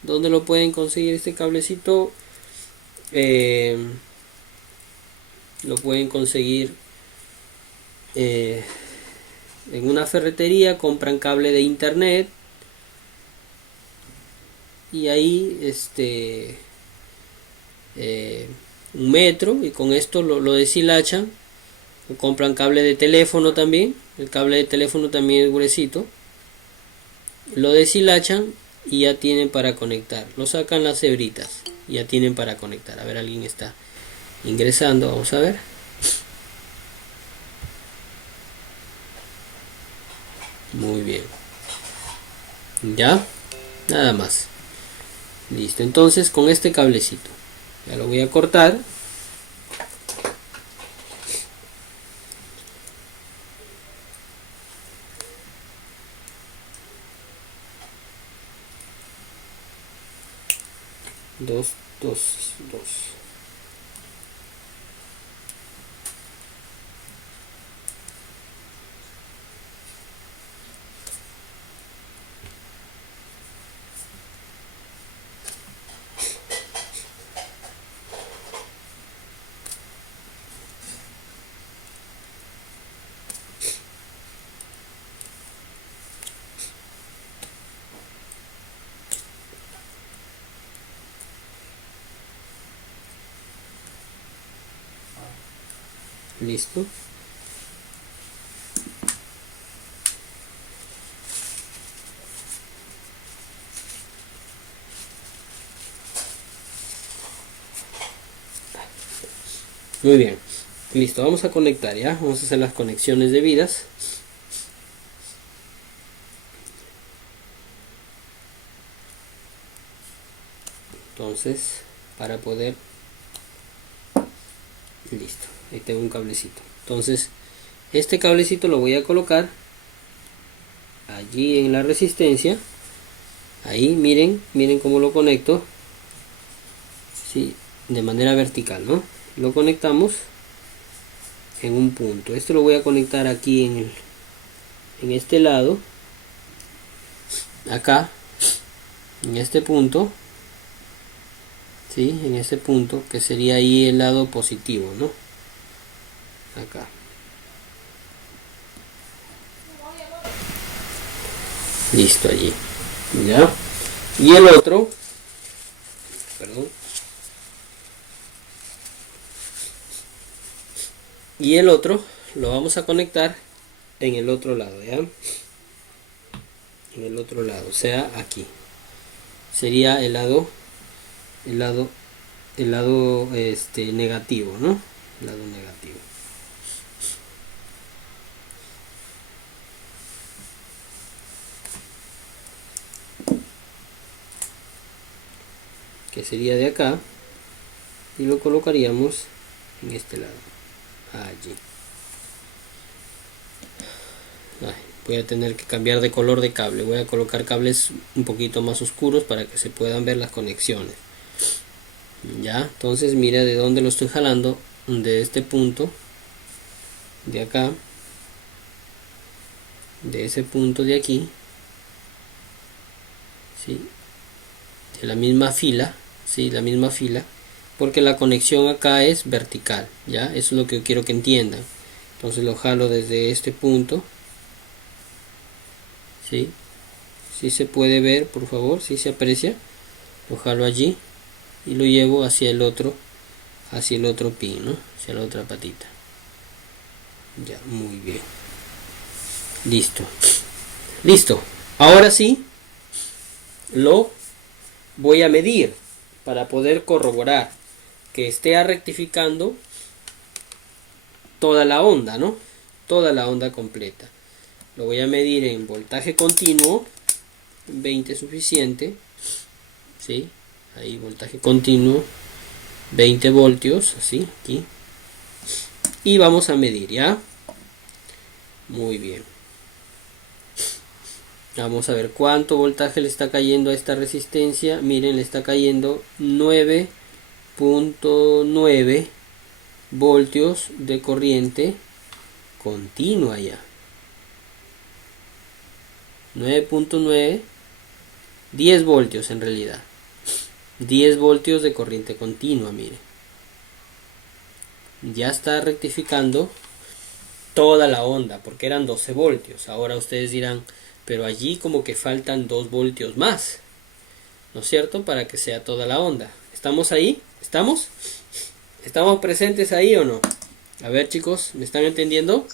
¿Dónde lo pueden conseguir este cablecito? Lo pueden conseguir en una ferretería. Compran cable de internet. Y ahí 1 metro. Y con esto lo deshilachan. O compran cable de teléfono también. El cable de teléfono también es gruesito. Lo deshilachan y ya tienen para conectar. Lo sacan las hebritas y ya tienen para conectar. A ver, alguien está ingresando. Vamos a ver. Muy bien. Ya. Nada más. Listo. Entonces con este cablecito. Ya lo voy a cortar. Dos, dos, dos. Listo. Muy bien. Listo, vamos a conectar ya. Vamos a hacer las conexiones debidas. Entonces, para poder... Listo, ahí tengo un cablecito. Entonces, este cablecito lo voy a colocar allí en la resistencia. Ahí, miren cómo lo conecto. Sí, de manera vertical, ¿no? Lo conectamos en un punto. Esto lo voy a conectar aquí en este lado. Acá, en este punto. ¿Sí? En ese punto, que sería ahí el lado positivo, ¿no? Acá. Listo, allí. ¿Ya? Y el otro, perdón. Y el otro lo vamos a conectar en el otro lado, ¿ya? En el otro lado, o sea, aquí. Sería el lado negativo, ¿no? El lado negativo. Que sería de acá. Y lo colocaríamos en este lado. Allí. Ay, voy a tener que cambiar de color de cable. Voy a colocar cables un poquito más oscuros para que se puedan ver las conexiones. Ya, entonces mira de dónde lo estoy jalando. De este punto. De acá. De ese punto de aquí. ¿Sí? De la misma fila. ¿Sí? La misma fila. Porque la conexión acá es vertical. ¿Ya? Eso es lo que quiero que entiendan. Entonces lo jalo desde este punto. ¿Sí? Si se puede ver, por favor, si se aprecia. Lo jalo allí y lo llevo hacia el otro pin, ¿no? Hacia la otra patita. Ya, muy bien. Listo. Ahora sí lo voy a medir para poder corroborar que esté rectificando toda la onda, ¿no? Toda la onda completa. Lo voy a medir en voltaje continuo, 20 suficiente, ¿sí? Ahí voltaje continuo, 20 voltios, así, aquí. Y vamos a medir, ¿ya? Muy bien. Vamos a ver cuánto voltaje le está cayendo a esta resistencia. Miren, le está cayendo 9.9 voltios de corriente continua ya. 9.9, 10 voltios en realidad. 10 voltios de corriente continua, miren. Ya está rectificando toda la onda, porque eran 12 voltios. Ahora ustedes dirán, pero allí como que faltan 2 voltios más, ¿no es cierto? Para que sea toda la onda. ¿Estamos ahí? ¿Estamos? ¿Estamos presentes ahí o no? A ver, chicos, ¿me están entendiendo?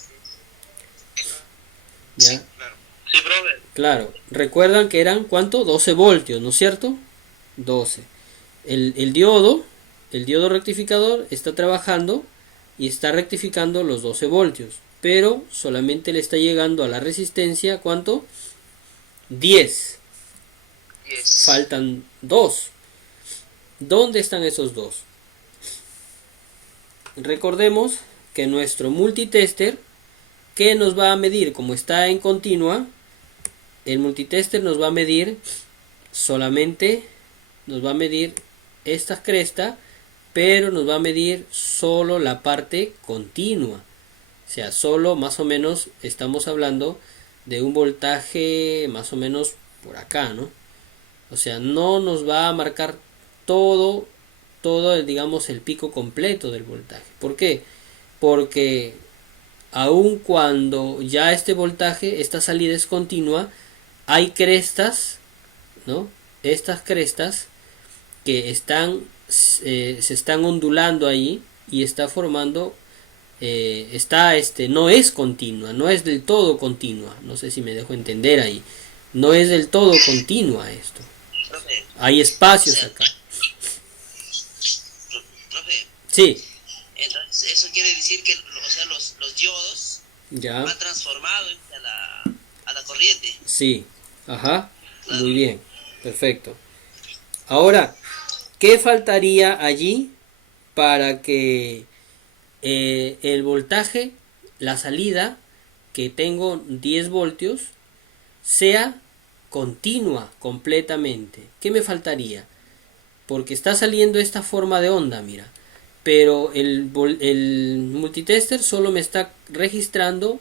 ¿Ya? Sí, claro. Sí, brother. Claro, recuerdan que eran, ¿cuánto? 12 voltios, ¿no es cierto? 12. El diodo rectificador está trabajando y está rectificando los 12 voltios, pero solamente le está llegando a la resistencia, ¿cuánto? 10. Yes. Faltan 2. ¿Dónde están esos 2? Recordemos que nuestro multitester, ¿qué nos va a medir? Como está en continua, el multitester nos va a medir solamente, nos va a medir esta cresta, pero nos va a medir solo la parte continua. O sea, solo más o menos estamos hablando de un voltaje más o menos por acá, ¿no? O sea, no nos va a marcar todo, digamos, el pico completo del voltaje. ¿Por qué? Porque aun cuando ya este voltaje, esta salida es continua, hay crestas, ¿no? Estas crestas que están se están ondulando ahí y está formando no es continua, no es del todo continua, no sé si me dejo entender ahí, no es del todo continua esto, Profe, hay espacios acá. profe, Sí, entonces eso quiere decir que o sea, los diodos Ya. van transformados a la corriente. Sí. Ajá. Claro. Muy bien. Perfecto. Ahora, ¿qué faltaría allí para que el voltaje, la salida, que tengo 10 voltios, sea continua completamente? ¿Qué me faltaría? Porque está saliendo esta forma de onda, mira. Pero el multitester solo me está registrando,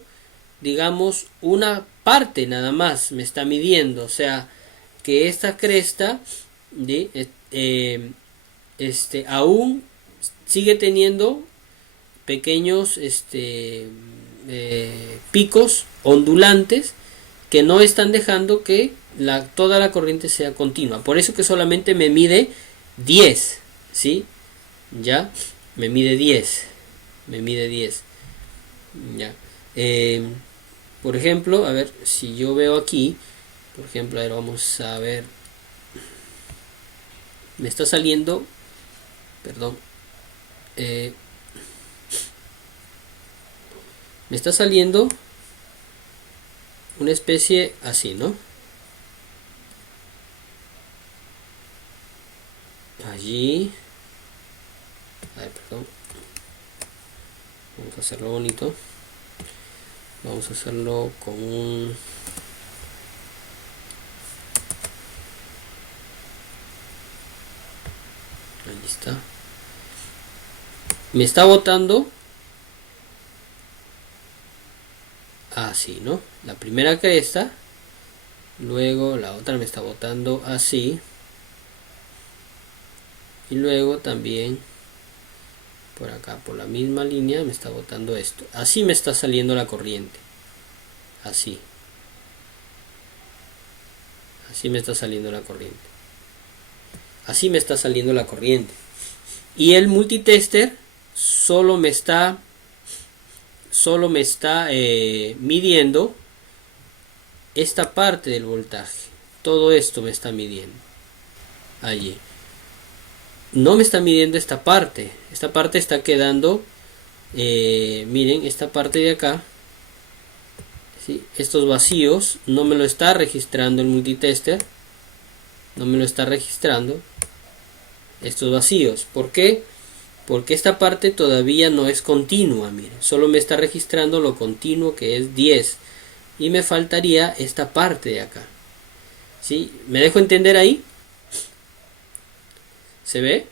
digamos, una parte nada más, me está midiendo. O sea, que esta cresta de, aún sigue teniendo pequeños picos ondulantes que no están dejando que toda la corriente sea continua. Por eso que solamente me mide 10, ¿sí? Ya, me mide 10. Me mide 10. Ya. Por ejemplo, a ver, si yo veo aquí, por ejemplo, a ver, vamos a ver. Me está saliendo, perdón, me está saliendo una especie así, ¿no? Allí. A ver, perdón. Vamos a hacerlo bonito. Vamos a hacerlo con un... Ahí está. Me está botando así, ¿no? La primera cresta. Luego la otra me está botando así. Y luego también por acá, por la misma línea, me está botando esto. Así me está saliendo la corriente. Así. Así me está saliendo la corriente. Así me está saliendo la corriente. Y el multitester solo me está midiendo esta parte del voltaje. Todo esto me está midiendo allí. No me está midiendo esta parte. Esta parte está quedando, miren, esta parte de acá, ¿sí? Estos vacíos no me lo está registrando el multitester. No me lo está registrando estos vacíos. ¿Por qué? Porque esta parte todavía no es continua, miren, solo me está registrando lo continuo, que es 10, y me faltaría esta parte de acá. ¿Sí? ¿Me dejo entender ahí? ¿Se ve?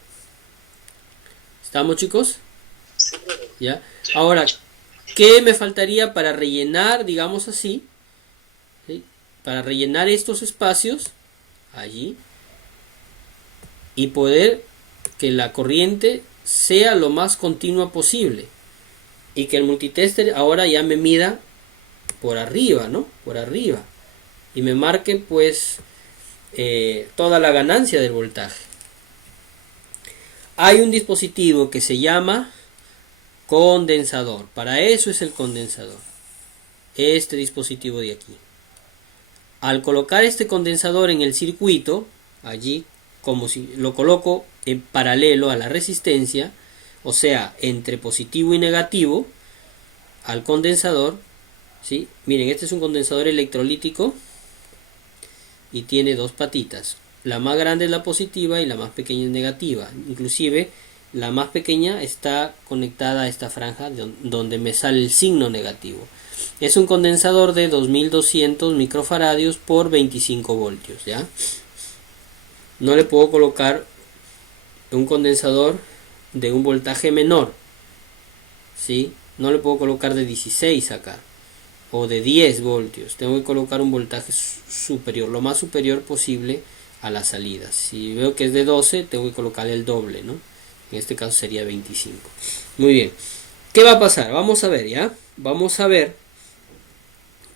¿Estamos, chicos? ¿Ya? Ahora, ¿qué me faltaría para rellenar, digamos así? ¿Sí? Para rellenar estos espacios allí y poder que la corriente sea lo más continua posible y que el multitester ahora ya me mida por arriba, ¿no? Por arriba, y me marque pues toda la ganancia del voltaje. Hay un dispositivo que se llama condensador. Para eso es el condensador, este dispositivo de aquí. Al colocar este condensador en el circuito, allí, como si lo coloco en paralelo a la resistencia, o sea, entre positivo y negativo, al condensador, ¿sí? Miren, este es un condensador electrolítico y tiene dos patitas. La más grande es la positiva y la más pequeña es negativa. Inclusive la más pequeña está conectada a esta franja donde me sale el signo negativo. Es un condensador de 2200 microfaradios por 25 voltios, ¿ya? No le puedo colocar un condensador de un voltaje menor, ¿sí? No le puedo colocar de 16 acá o de 10 voltios. Tengo que colocar un voltaje superior, lo más superior posible a la salida. Si veo que es de 12, tengo que colocar el doble, ¿no? En este caso sería 25. Muy bien. ¿Qué va a pasar? Vamos a ver, ¿ya? Vamos a ver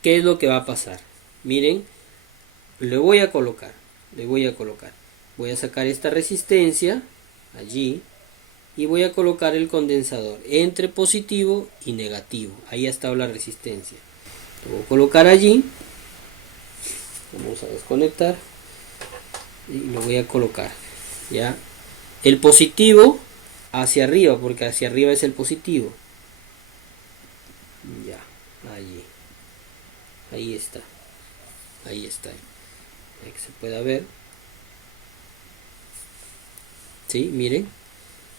qué es lo que va a pasar. Miren, le voy a colocar. Voy a sacar esta resistencia allí y voy a colocar el condensador entre positivo y negativo. Ahí ha estado la resistencia. Lo voy a colocar allí. Vamos a desconectar y lo voy a colocar. Ya, el positivo hacia arriba, porque hacia arriba es el positivo. Ya, allí. Ahí está. Ahí está. Ahí que se pueda ver. ¿Sí? Miren.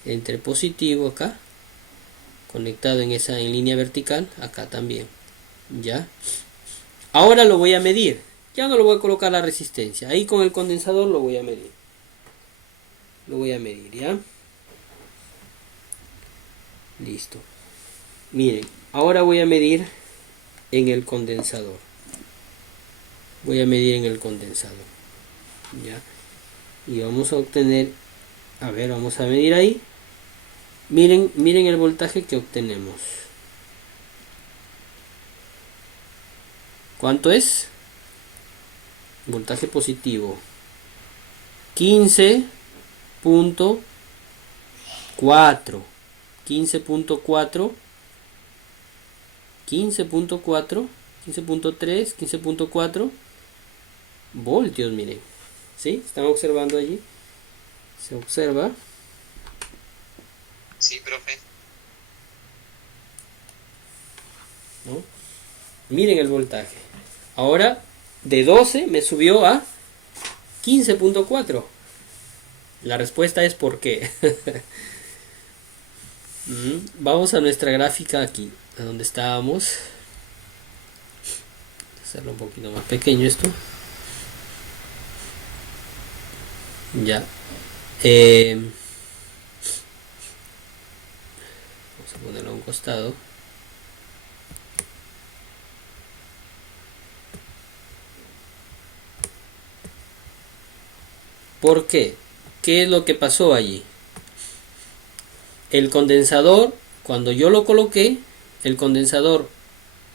Entre positivo acá. Conectado en línea vertical. Acá también. Ya. Ahora lo voy a medir. Ya no lo voy a colocar la resistencia. Ahí con el condensador lo voy a medir. Lo voy a medir, ¿ya? Listo. Miren, ahora voy a medir en el condensador. Voy a medir en el condensador. ¿Ya? Y vamos a obtener... A ver, vamos a medir ahí. Miren el voltaje que obtenemos. ¿Cuánto es? Voltaje positivo. 15.4. 15.4. 15.4. 15.3. 15.4 voltios, miren. ¿Sí? ¿Están observando allí? Se observa. Sí, profe. ¿No? Miren el voltaje. Ahora de 12 me subió a 15.4. La respuesta es ¿por qué? Vamos a nuestra gráfica aquí, a donde estábamos. Hacerlo un poquito más pequeño esto. Ya. Vamos a ponerlo a un costado. ¿Por qué? ¿Qué es lo que pasó allí? El condensador, cuando yo lo coloqué, el condensador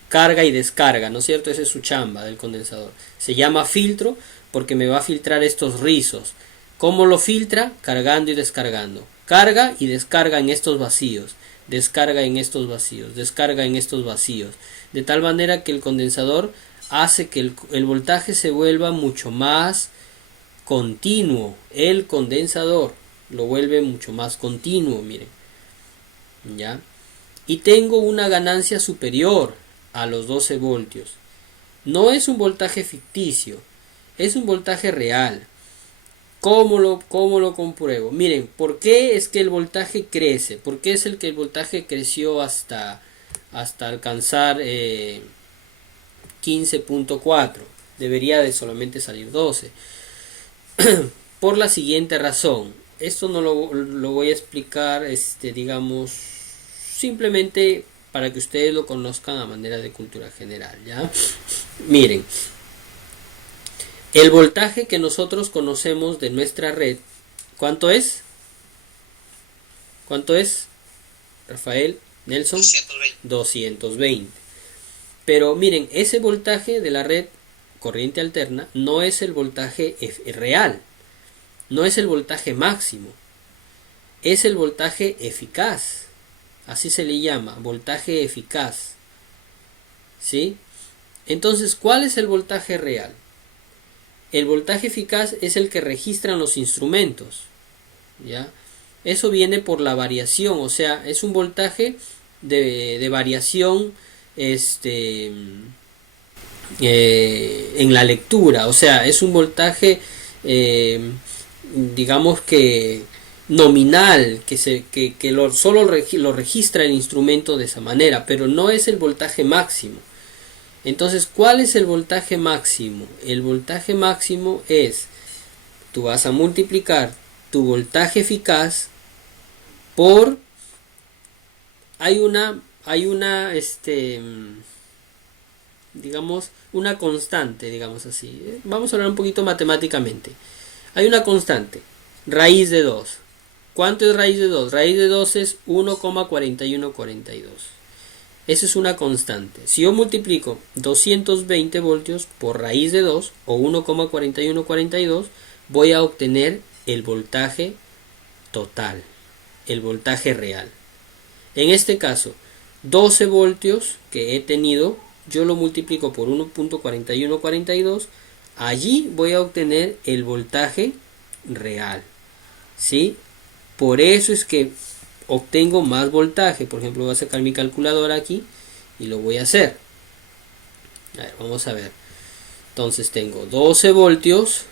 carga y descarga, ¿no es cierto? Esa es su chamba del condensador. Se llama filtro porque me va a filtrar estos rizos. ¿Cómo lo filtra? Cargando y descargando. Carga y descarga en estos vacíos. Descarga en estos vacíos. Descarga en estos vacíos. De tal manera que el condensador hace que el voltaje se vuelva mucho más continuo. El condensador lo vuelve mucho más continuo, miren. ¿Ya? Y tengo una ganancia superior a los 12 voltios. No es un voltaje ficticio, es un voltaje real. ¿Cómo lo compruebo? Miren, ¿por qué es que el voltaje crece? ¿Por qué es el que el voltaje creció hasta alcanzar 15.4? Debería de solamente salir 12. Por la siguiente razón. Esto no lo voy a explicar, digamos, simplemente para que ustedes lo conozcan a manera de cultura general, ¿ya? Miren, el voltaje que nosotros conocemos de nuestra red, ¿cuánto es? ¿Cuánto es, Rafael, Nelson? 220. Pero miren, ese voltaje de la red corriente alterna no es el voltaje real, no es el voltaje máximo, es el voltaje eficaz. Así se le llama, voltaje eficaz. ¿Sí? Entonces, ¿cuál es el voltaje real? El voltaje eficaz es el que registran los instrumentos. ¿Ya? Eso viene por la variación, o sea, es un voltaje de variación en la lectura, o sea, es un voltaje digamos que nominal, solo lo registra el instrumento de esa manera, pero no es el voltaje máximo. Entonces, ¿cuál es el voltaje máximo? El voltaje máximo es, tú vas a multiplicar tu voltaje eficaz por, digamos, una constante, digamos así. Vamos a hablar un poquito matemáticamente. Hay una constante, raíz de 2. ¿Cuánto es raíz de 2? Raíz de 2 es 1,4142. Esa es una constante. Si yo multiplico 220 voltios por raíz de 2 o 1,4142, voy a obtener el voltaje total, el voltaje real. En este caso, 12 voltios que he tenido, yo lo multiplico por 1,4142, allí voy a obtener el voltaje real. ¿Sí? Por eso es que obtengo más voltaje. Por ejemplo, voy a sacar mi calculadora aquí y lo voy a hacer. A ver, vamos a ver. Entonces tengo 12 voltios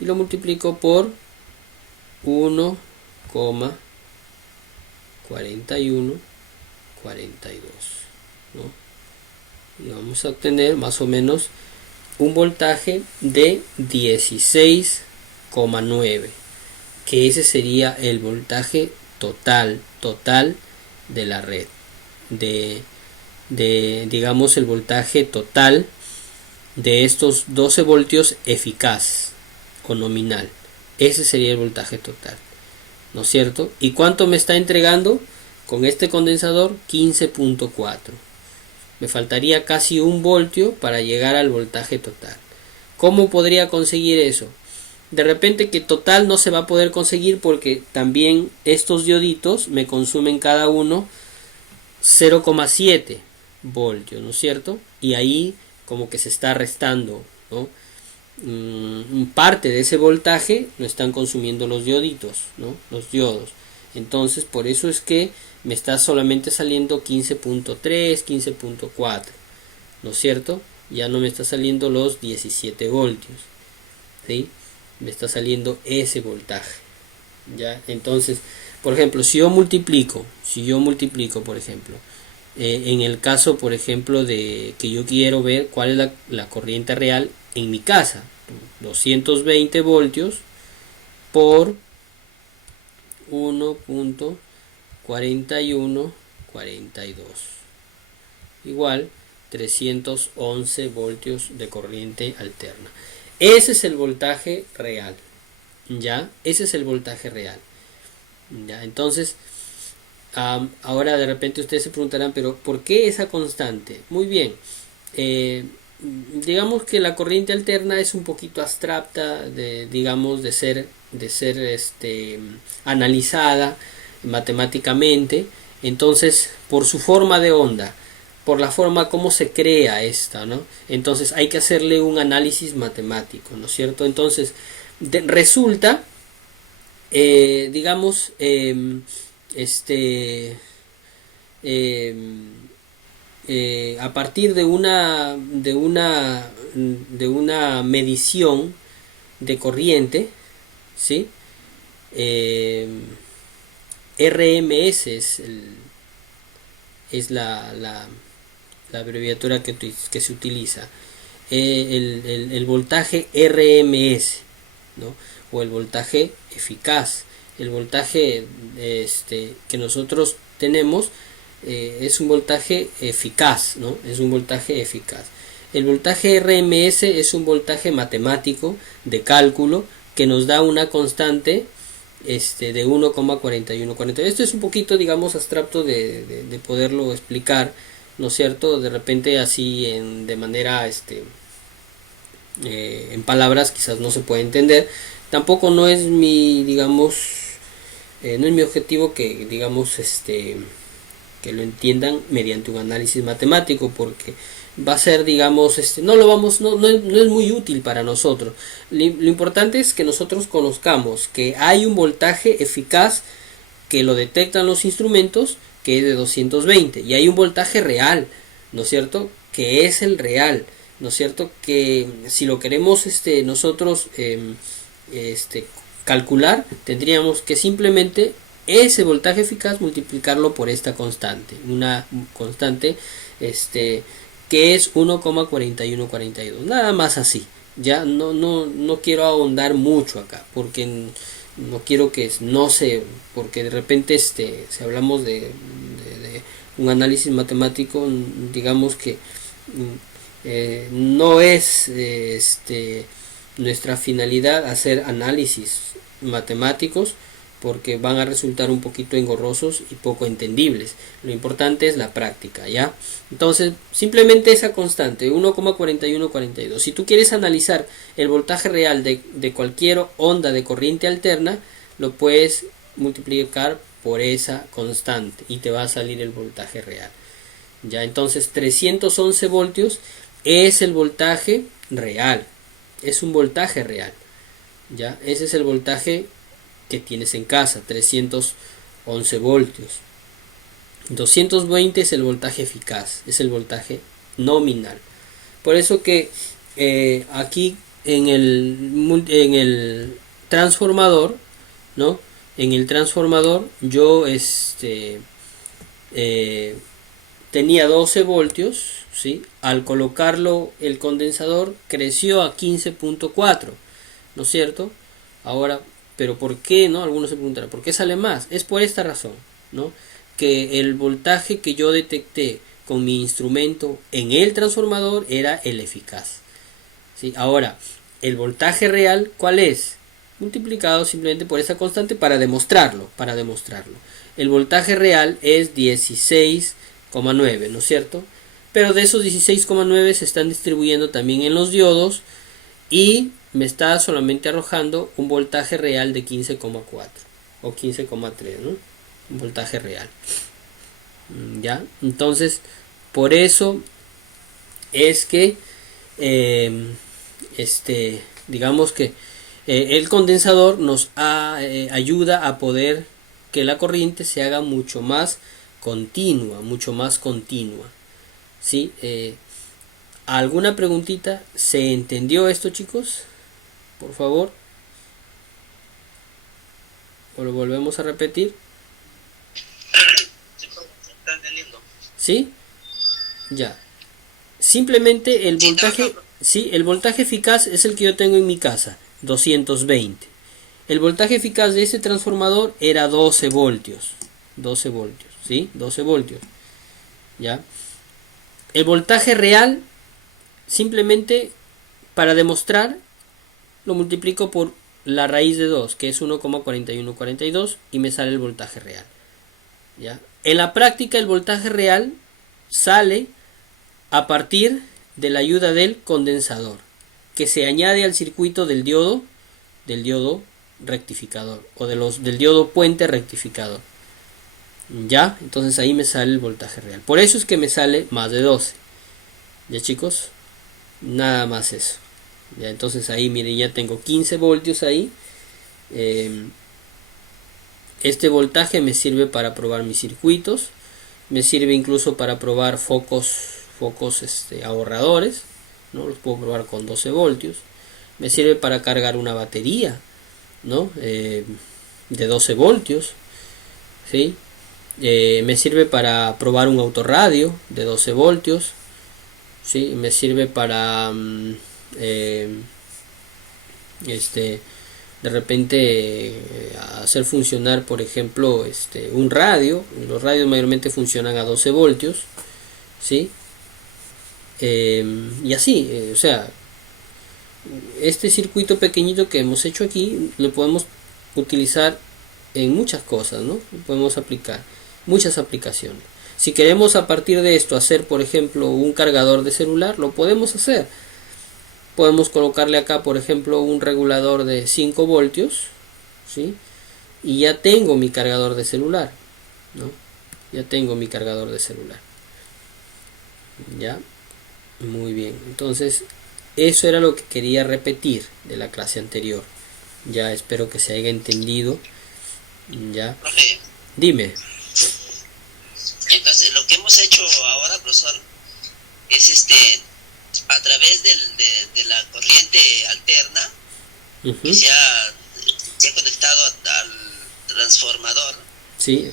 y lo multiplico por 1,4142, ¿no? Y vamos a obtener más o menos un voltaje de 16,9, que ese sería el voltaje total de la red, digamos el voltaje total de estos 12 voltios eficaz o nominal. Ese sería el voltaje total, ¿no es cierto? ¿Y cuánto me está entregando con este condensador? 15,4. Me faltaría casi 1 voltio para llegar al voltaje total. ¿Cómo podría conseguir eso? De repente que total no se va a poder conseguir, porque también estos dioditos me consumen cada uno 0,7 voltios, ¿no es cierto? Y ahí como que se está restando, ¿no? Parte de ese voltaje lo están consumiendo los dioditos, ¿no? Los diodos. Entonces por eso es que me está solamente saliendo 15,3, 15,4, ¿no es cierto? Ya no me está saliendo los 17 voltios, ¿sí? Me está saliendo ese voltaje, ¿ya? Entonces, por ejemplo, si yo multiplico, por ejemplo, en el caso, por ejemplo, de que yo quiero ver cuál es la corriente real en mi casa, 220 voltios por 1,4142 igual 311 voltios de corriente alterna. Ese es el voltaje real, ¿ya? Ese es el voltaje real, ¿ya? Entonces, ahora de repente ustedes se preguntarán, pero ¿por qué esa constante? Muy bien, digamos que la corriente alterna es un poquito abstracta de ser analizada matemáticamente. Entonces, por su forma de onda, por la forma como se crea esta, ¿no? Entonces hay que hacerle un análisis matemático, ¿no es cierto? Entonces resulta, digamos, a partir de una medición de corriente, ¿sí? RMS es la abreviatura que se utiliza, el voltaje RMS, ¿no? O el voltaje eficaz. El voltaje que nosotros tenemos es un voltaje eficaz, ¿no? Es un voltaje eficaz. El voltaje RMS es un voltaje matemático de cálculo que nos da una constante de 1,4142. Esto es un poquito, digamos, abstracto de poderlo explicar, ¿no es cierto? De repente así de manera en palabras quizás no se puede entender. Tampoco no es mi, digamos, no es mi objetivo que, digamos, que lo entiendan mediante un análisis matemático, porque va a ser, digamos, no es muy útil para nosotros. Lo importante es que nosotros conozcamos que hay un voltaje eficaz que lo detectan los instrumentos, que es de 220, y hay un voltaje real, ¿no es cierto?, que es el real, ¿no es cierto?, que si lo queremos nosotros calcular, tendríamos que simplemente ese voltaje eficaz multiplicarlo por esta constante, una constante que es 1,4142, nada más así. Ya no quiero ahondar mucho acá, porque no quiero que no sé, porque de repente si hablamos de un análisis matemático, digamos que no es nuestra finalidad hacer análisis matemáticos, porque van a resultar un poquito engorrosos y poco entendibles. Lo importante es la práctica, ¿ya? Entonces, simplemente esa constante, 1,4142. Si tú quieres analizar el voltaje real de cualquier onda de corriente alterna, lo puedes multiplicar por esa constante y te va a salir el voltaje real. ¿Ya? Entonces, 311 voltios es el voltaje real. Es un voltaje real. ¿Ya? Ese es el voltaje que tienes en casa, 311 voltios. 220 es el voltaje eficaz, es el voltaje nominal. Por eso que aquí en el transformador, ¿no? En el transformador yo tenía 12 voltios, ¿sí? Al colocarlo el condensador creció a 15.4, ¿no es cierto? Ahora, pero ¿por qué, no? Algunos se preguntarán, ¿por qué sale más? Es por esta razón, ¿no? Que el voltaje que yo detecté con mi instrumento en el transformador era el eficaz, ¿sí? Ahora, el voltaje real, ¿cuál es? Multiplicado simplemente por esa constante para demostrarlo. El voltaje real es 16,9, ¿no es cierto? Pero de esos 16,9 se están distribuyendo también en los diodos y me está solamente arrojando un voltaje real de 15,4 o 15,3, ¿no? Un voltaje real. ¿Ya? Entonces, por eso es que digamos que el condensador nos ayuda a poder que la corriente se haga mucho más continua, ¿sí? ¿Alguna preguntita? ¿Se entendió esto, chicos? Por favor. ¿O lo volvemos a repetir? ¿Sí? Ya. Simplemente el voltaje, sí, el voltaje eficaz es el que yo tengo en mi casa, 220. El voltaje eficaz de ese transformador era 12 voltios. 12 voltios, ¿sí? 12 voltios. ¿Ya? El voltaje real, simplemente para demostrar, lo multiplico por la raíz de 2, que es 1,4142, y me sale el voltaje real. ¿Ya? En la práctica, el voltaje real sale a partir de la ayuda del condensador, que se añade al circuito del diodo rectificador, o del diodo puente rectificador. Ya, entonces ahí me sale el voltaje real. Por eso es que me sale más de 12. Ya, chicos, nada más eso. Ya, entonces ahí miren, ya tengo 15 voltios ahí. Este voltaje me sirve para probar mis circuitos, me sirve incluso para probar focos ahorradores, ¿no? Los puedo probar con 12 voltios. Me sirve para cargar una batería, ¿no? De 12 voltios, ¿sí? Me sirve para probar un autorradio de 12 voltios, ¿sí? Me sirve para de repente hacer funcionar, por ejemplo, un radio. Los radios mayormente funcionan a 12 voltios, ¿sí? Y así, o sea, este circuito pequeñito que hemos hecho aquí lo podemos utilizar en muchas cosas, ¿no? Podemos aplicar muchas aplicaciones. Si queremos a partir de esto hacer, por ejemplo, un cargador de celular, lo podemos hacer. Podemos colocarle acá, por ejemplo, un regulador de 5 voltios, ¿sí? Y ya tengo mi cargador de celular, ¿no? Ya tengo mi cargador de celular. Ya, muy bien. Entonces, eso era lo que quería repetir de la clase anterior. Ya espero que se haya entendido. Ya. Profe, Dime. entonces lo que hemos hecho ahora, profesor, es a través de la corriente alterna que se ha conectado al transformador. Sí,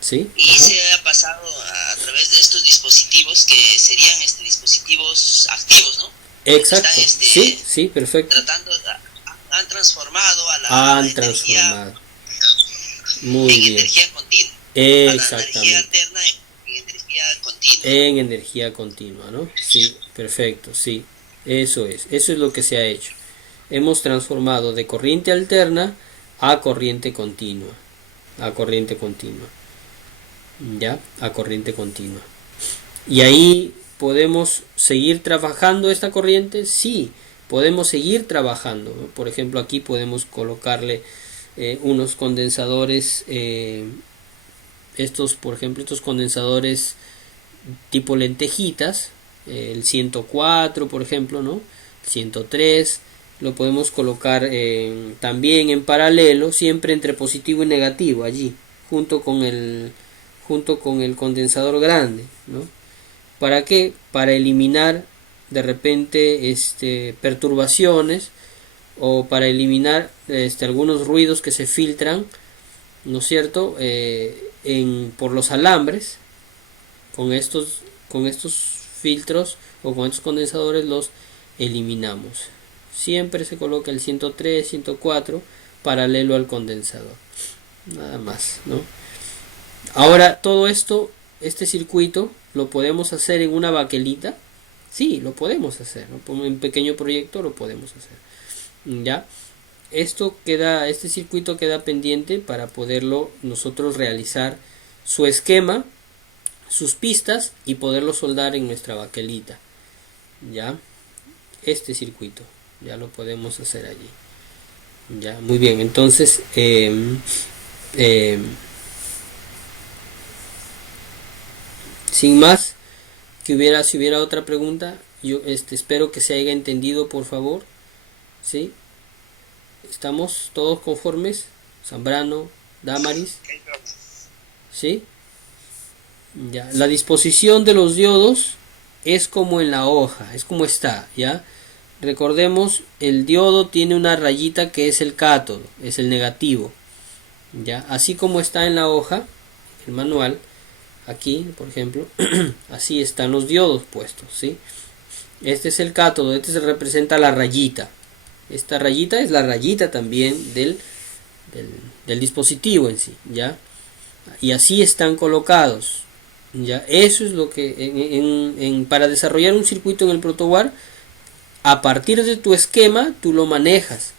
sí. Y se ha pasado a través de estos dispositivos que serían dispositivos activos, ¿no? Exacto. Están, sí, perfecto. Han transformado a la transformado. Muy en bien. energía continua. Exactamente. A la energía alterna en energía continua. En energía continua, ¿no? Sí, perfecto, sí. Eso es lo que se ha hecho. Hemos transformado de corriente alterna a corriente continua. ¿Ya? A corriente continua. ¿Y ahí podemos seguir trabajando esta corriente? Sí, podemos seguir trabajando, ¿no? Por ejemplo, aquí podemos colocarle unos condensadores, estos condensadores tipo lentejitas, el 104, por ejemplo, ¿no? 103, lo podemos colocar también en paralelo, siempre entre positivo y negativo allí, junto con el condensador grande, ¿no? ¿Para qué? Para eliminar de repente perturbaciones, o para eliminar algunos ruidos que se filtran, ¿no es cierto? Por los alambres. Con estos filtros o con estos condensadores los eliminamos. Siempre se coloca el 103, 104 paralelo al condensador, nada más, ¿no? Ahora todo esto, este circuito lo podemos hacer en una baquelita. Sí, lo podemos hacer, ¿no? En pequeño proyecto lo podemos hacer, ya. Este circuito queda pendiente para poderlo nosotros realizar su esquema, sus pistas, y poderlo soldar en nuestra baquelita, ya. Este circuito ya lo podemos hacer allí, ya. Muy bien, entonces sin más, si hubiera otra pregunta, yo espero que se haya entendido, por favor. ¿Sí? ¿Estamos todos conformes? Zambrano, Damaris. ¿Sí? Ya. La disposición de los diodos es como en la hoja, es como está, ¿ya? Recordemos, el diodo tiene una rayita que es el cátodo, es el negativo, ¿ya? Así como está en la hoja, el manual, aquí, por ejemplo, así están los diodos puestos, ¿sí? Este es el cátodo, este se representa la rayita. Esta rayita es la rayita también del dispositivo en sí, ¿ya? Y así están colocados, ¿ya? Eso es lo que para desarrollar un circuito en el protoboard, a partir de tu esquema tú lo manejas,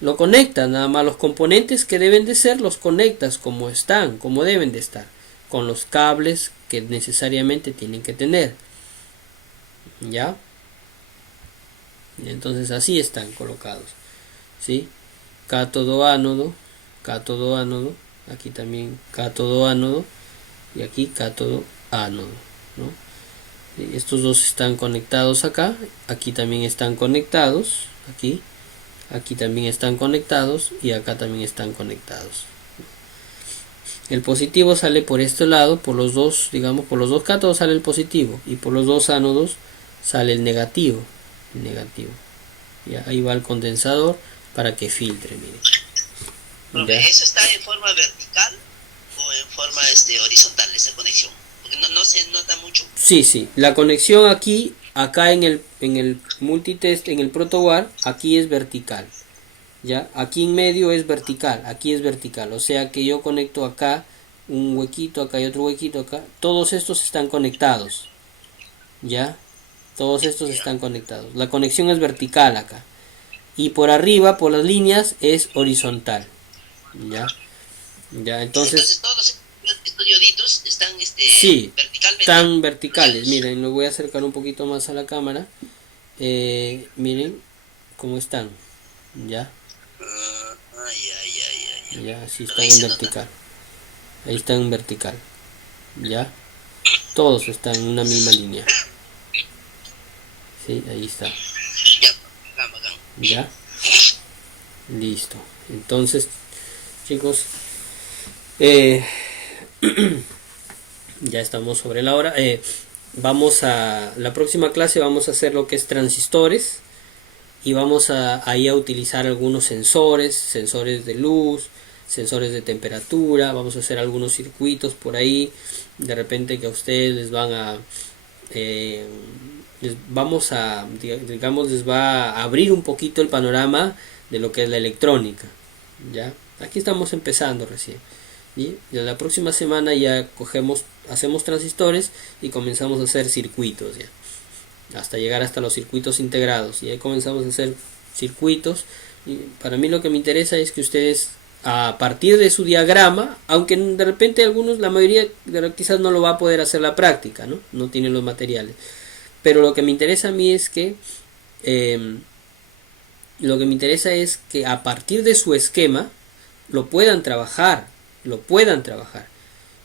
lo conectas, nada más los componentes que deben de ser los conectas como están, como deben de estar, con los cables que necesariamente tienen que tener, ¿ya? Entonces así están colocados, ¿sí? Cátodo, ánodo, aquí también cátodo, ánodo, y aquí cátodo, ánodo, ¿no? Estos dos están conectados acá, aquí también están conectados, aquí también están conectados, y acá también están conectados. El positivo sale por este lado, por los dos cátodos sale el positivo, y por los dos ánodos sale el negativo. Ya, ahí va el condensador para que filtre, miren. Profe, ¿eso está en forma vertical o en forma horizontal, esa conexión? Porque no se nota mucho. Sí, la conexión acá en el multitest, en el protoboard, aquí es vertical, ya. Aquí en medio es vertical, aquí es vertical, o sea que yo conecto acá un huequito, acá y otro huequito acá, todos estos están conectados, ya. Todos estos están conectados. La conexión es vertical acá. Y por arriba, por las líneas, es horizontal. ¿Ya? Entonces todos estos dioditos están sí, verticalmente. están verticales. Miren, lo voy a acercar un poquito más a la cámara. Miren cómo están. ¿Ya? Ya, así están en vertical. Ahí están en vertical. ¿Ya? Todos están en una misma línea. Sí, ahí está. Ya. Listo. Entonces, chicos, ya estamos sobre la hora. Vamos a la próxima clase, vamos a hacer lo que es transistores, y vamos ahí a utilizar algunos sensores de luz, sensores de temperatura. Vamos a hacer algunos circuitos por ahí, de repente que a ustedes les van a les va a abrir un poquito el panorama de lo que es la electrónica, ya. Aquí estamos empezando recién, y la próxima semana ya hacemos transistores y comenzamos a hacer circuitos, ya, hasta llegar hasta los circuitos integrados, y ahí comenzamos a hacer circuitos. Y para mí lo que me interesa es que ustedes, a partir de su diagrama, aunque de repente algunos, la mayoría quizás no lo va a poder hacer la práctica, no tienen los materiales, pero lo que me interesa a mí es que a partir de su esquema lo puedan trabajar,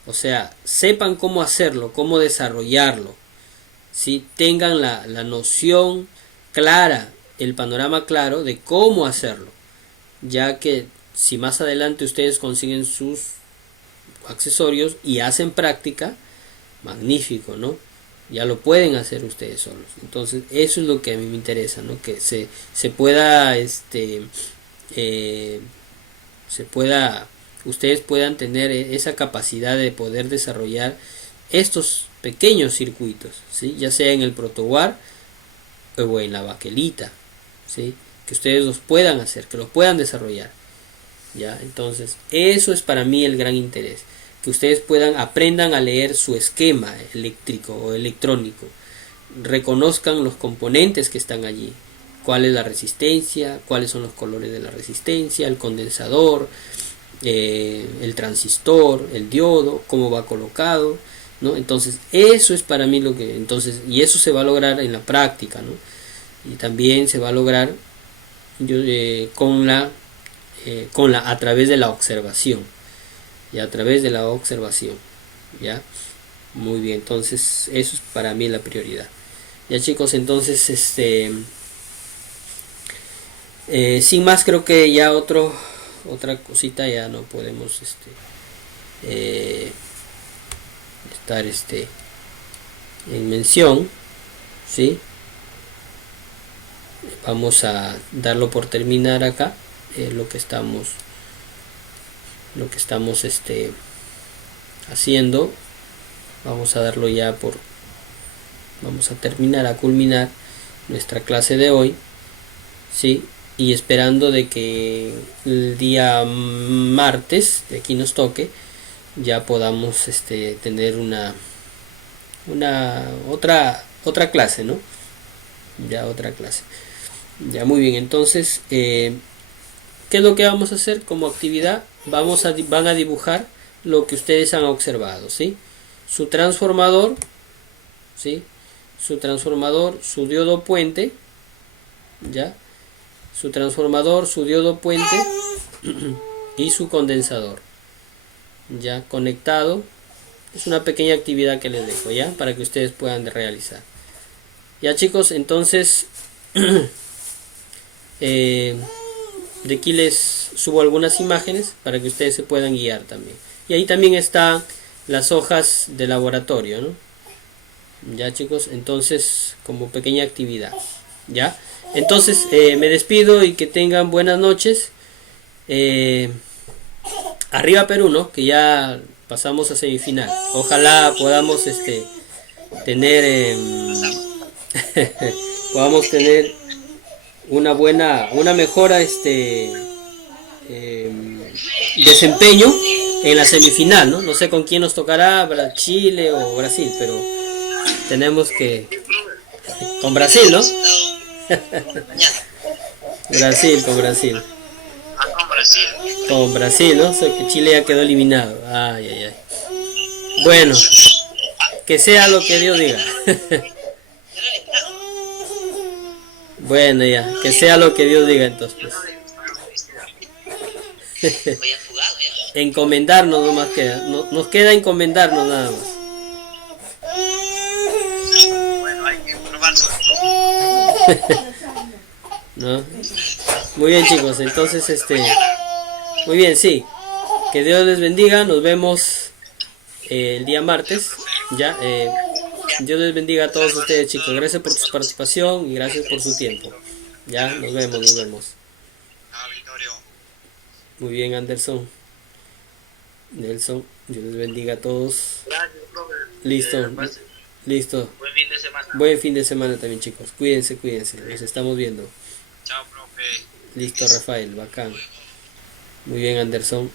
o sea, sepan cómo hacerlo, cómo desarrollarlo, ¿sí? Tengan la noción clara el panorama claro de cómo hacerlo, ya que si más adelante ustedes consiguen sus accesorios y hacen práctica, magnífico, ¿no? Ya lo pueden hacer ustedes solos. Entonces eso es lo que a mí me interesa, ¿no? Que se pueda ustedes puedan tener esa capacidad de poder desarrollar estos pequeños circuitos, ¿sí? Ya sea en el protowar o en la baquelita, ¿sí? Que ustedes los puedan hacer, que los puedan desarrollar, ¿ya? Entonces eso es para mí el gran interés, que ustedes aprendan a leer su esquema eléctrico o electrónico, reconozcan los componentes que están allí, cuál es la resistencia, cuáles son los colores de la resistencia, el condensador, el transistor, el diodo, cómo va colocado, ¿no? Entonces eso es para mí lo que, y eso se va a lograr en la práctica, ¿no? Y también se va a lograr a través de la observación, y a través de la observación, ya. Muy bien, entonces eso es para mí la prioridad. Ya, chicos, entonces sin más, creo que ya otra cosita ya no podemos estar en mención, ¿sí? Vamos a darlo por terminar acá, lo que estamos haciendo. Vamos a darlo ya vamos a terminar, a culminar nuestra clase de hoy, ¿sí? Y esperando de que el día martes de aquí nos toque, ya podamos tener otra clase, ¿no? Ya otra clase. Ya, muy bien, entonces ¿qué es lo que vamos a hacer como actividad? Van a dibujar lo que ustedes han observado, ¿sí? Su transformador, ¿sí? Su diodo puente, ¿ya? Su transformador, su diodo puente y su condensador, ya conectado. Es una pequeña actividad que les dejo, ya, para que ustedes puedan realizar. Ya, chicos, entonces de aquí les subo algunas imágenes para que ustedes se puedan guiar también. Y ahí también están las hojas de laboratorio, ¿no? Ya, chicos, entonces como pequeña actividad, ya. Entonces me despido y que tengan buenas noches. Arriba Perú, ¿no? Que ya pasamos a semifinal. Ojalá podamos tener podamos tener una mejora desempeño en la semifinal, ¿no? No sé con quién nos tocará, Chile o Brasil, pero tenemos que con Brasil, ¿no? Con Brasil, ¿no? O sea, que Chile ya quedó eliminado. Ay. Bueno, que sea lo que Dios diga. Bueno, ya, que sea lo que Dios diga entonces. Encomendarnos nomás queda, nos queda encomendarnos nada más. Bueno, hay que probar. ¿No? Muy bien, chicos, entonces muy bien, sí. Que Dios les bendiga, nos vemos el día martes, ya. Dios les bendiga a todos ustedes, chicos. Gracias por su participación y gracias por su tiempo. Ya, nos vemos. Muy bien, Anderson. Nelson, Dios les bendiga a todos. Listo. Buen fin de semana también, chicos. Cuídense. Nos estamos viendo. Chao, profe. Listo, Rafael, bacán. Muy bien, Anderson.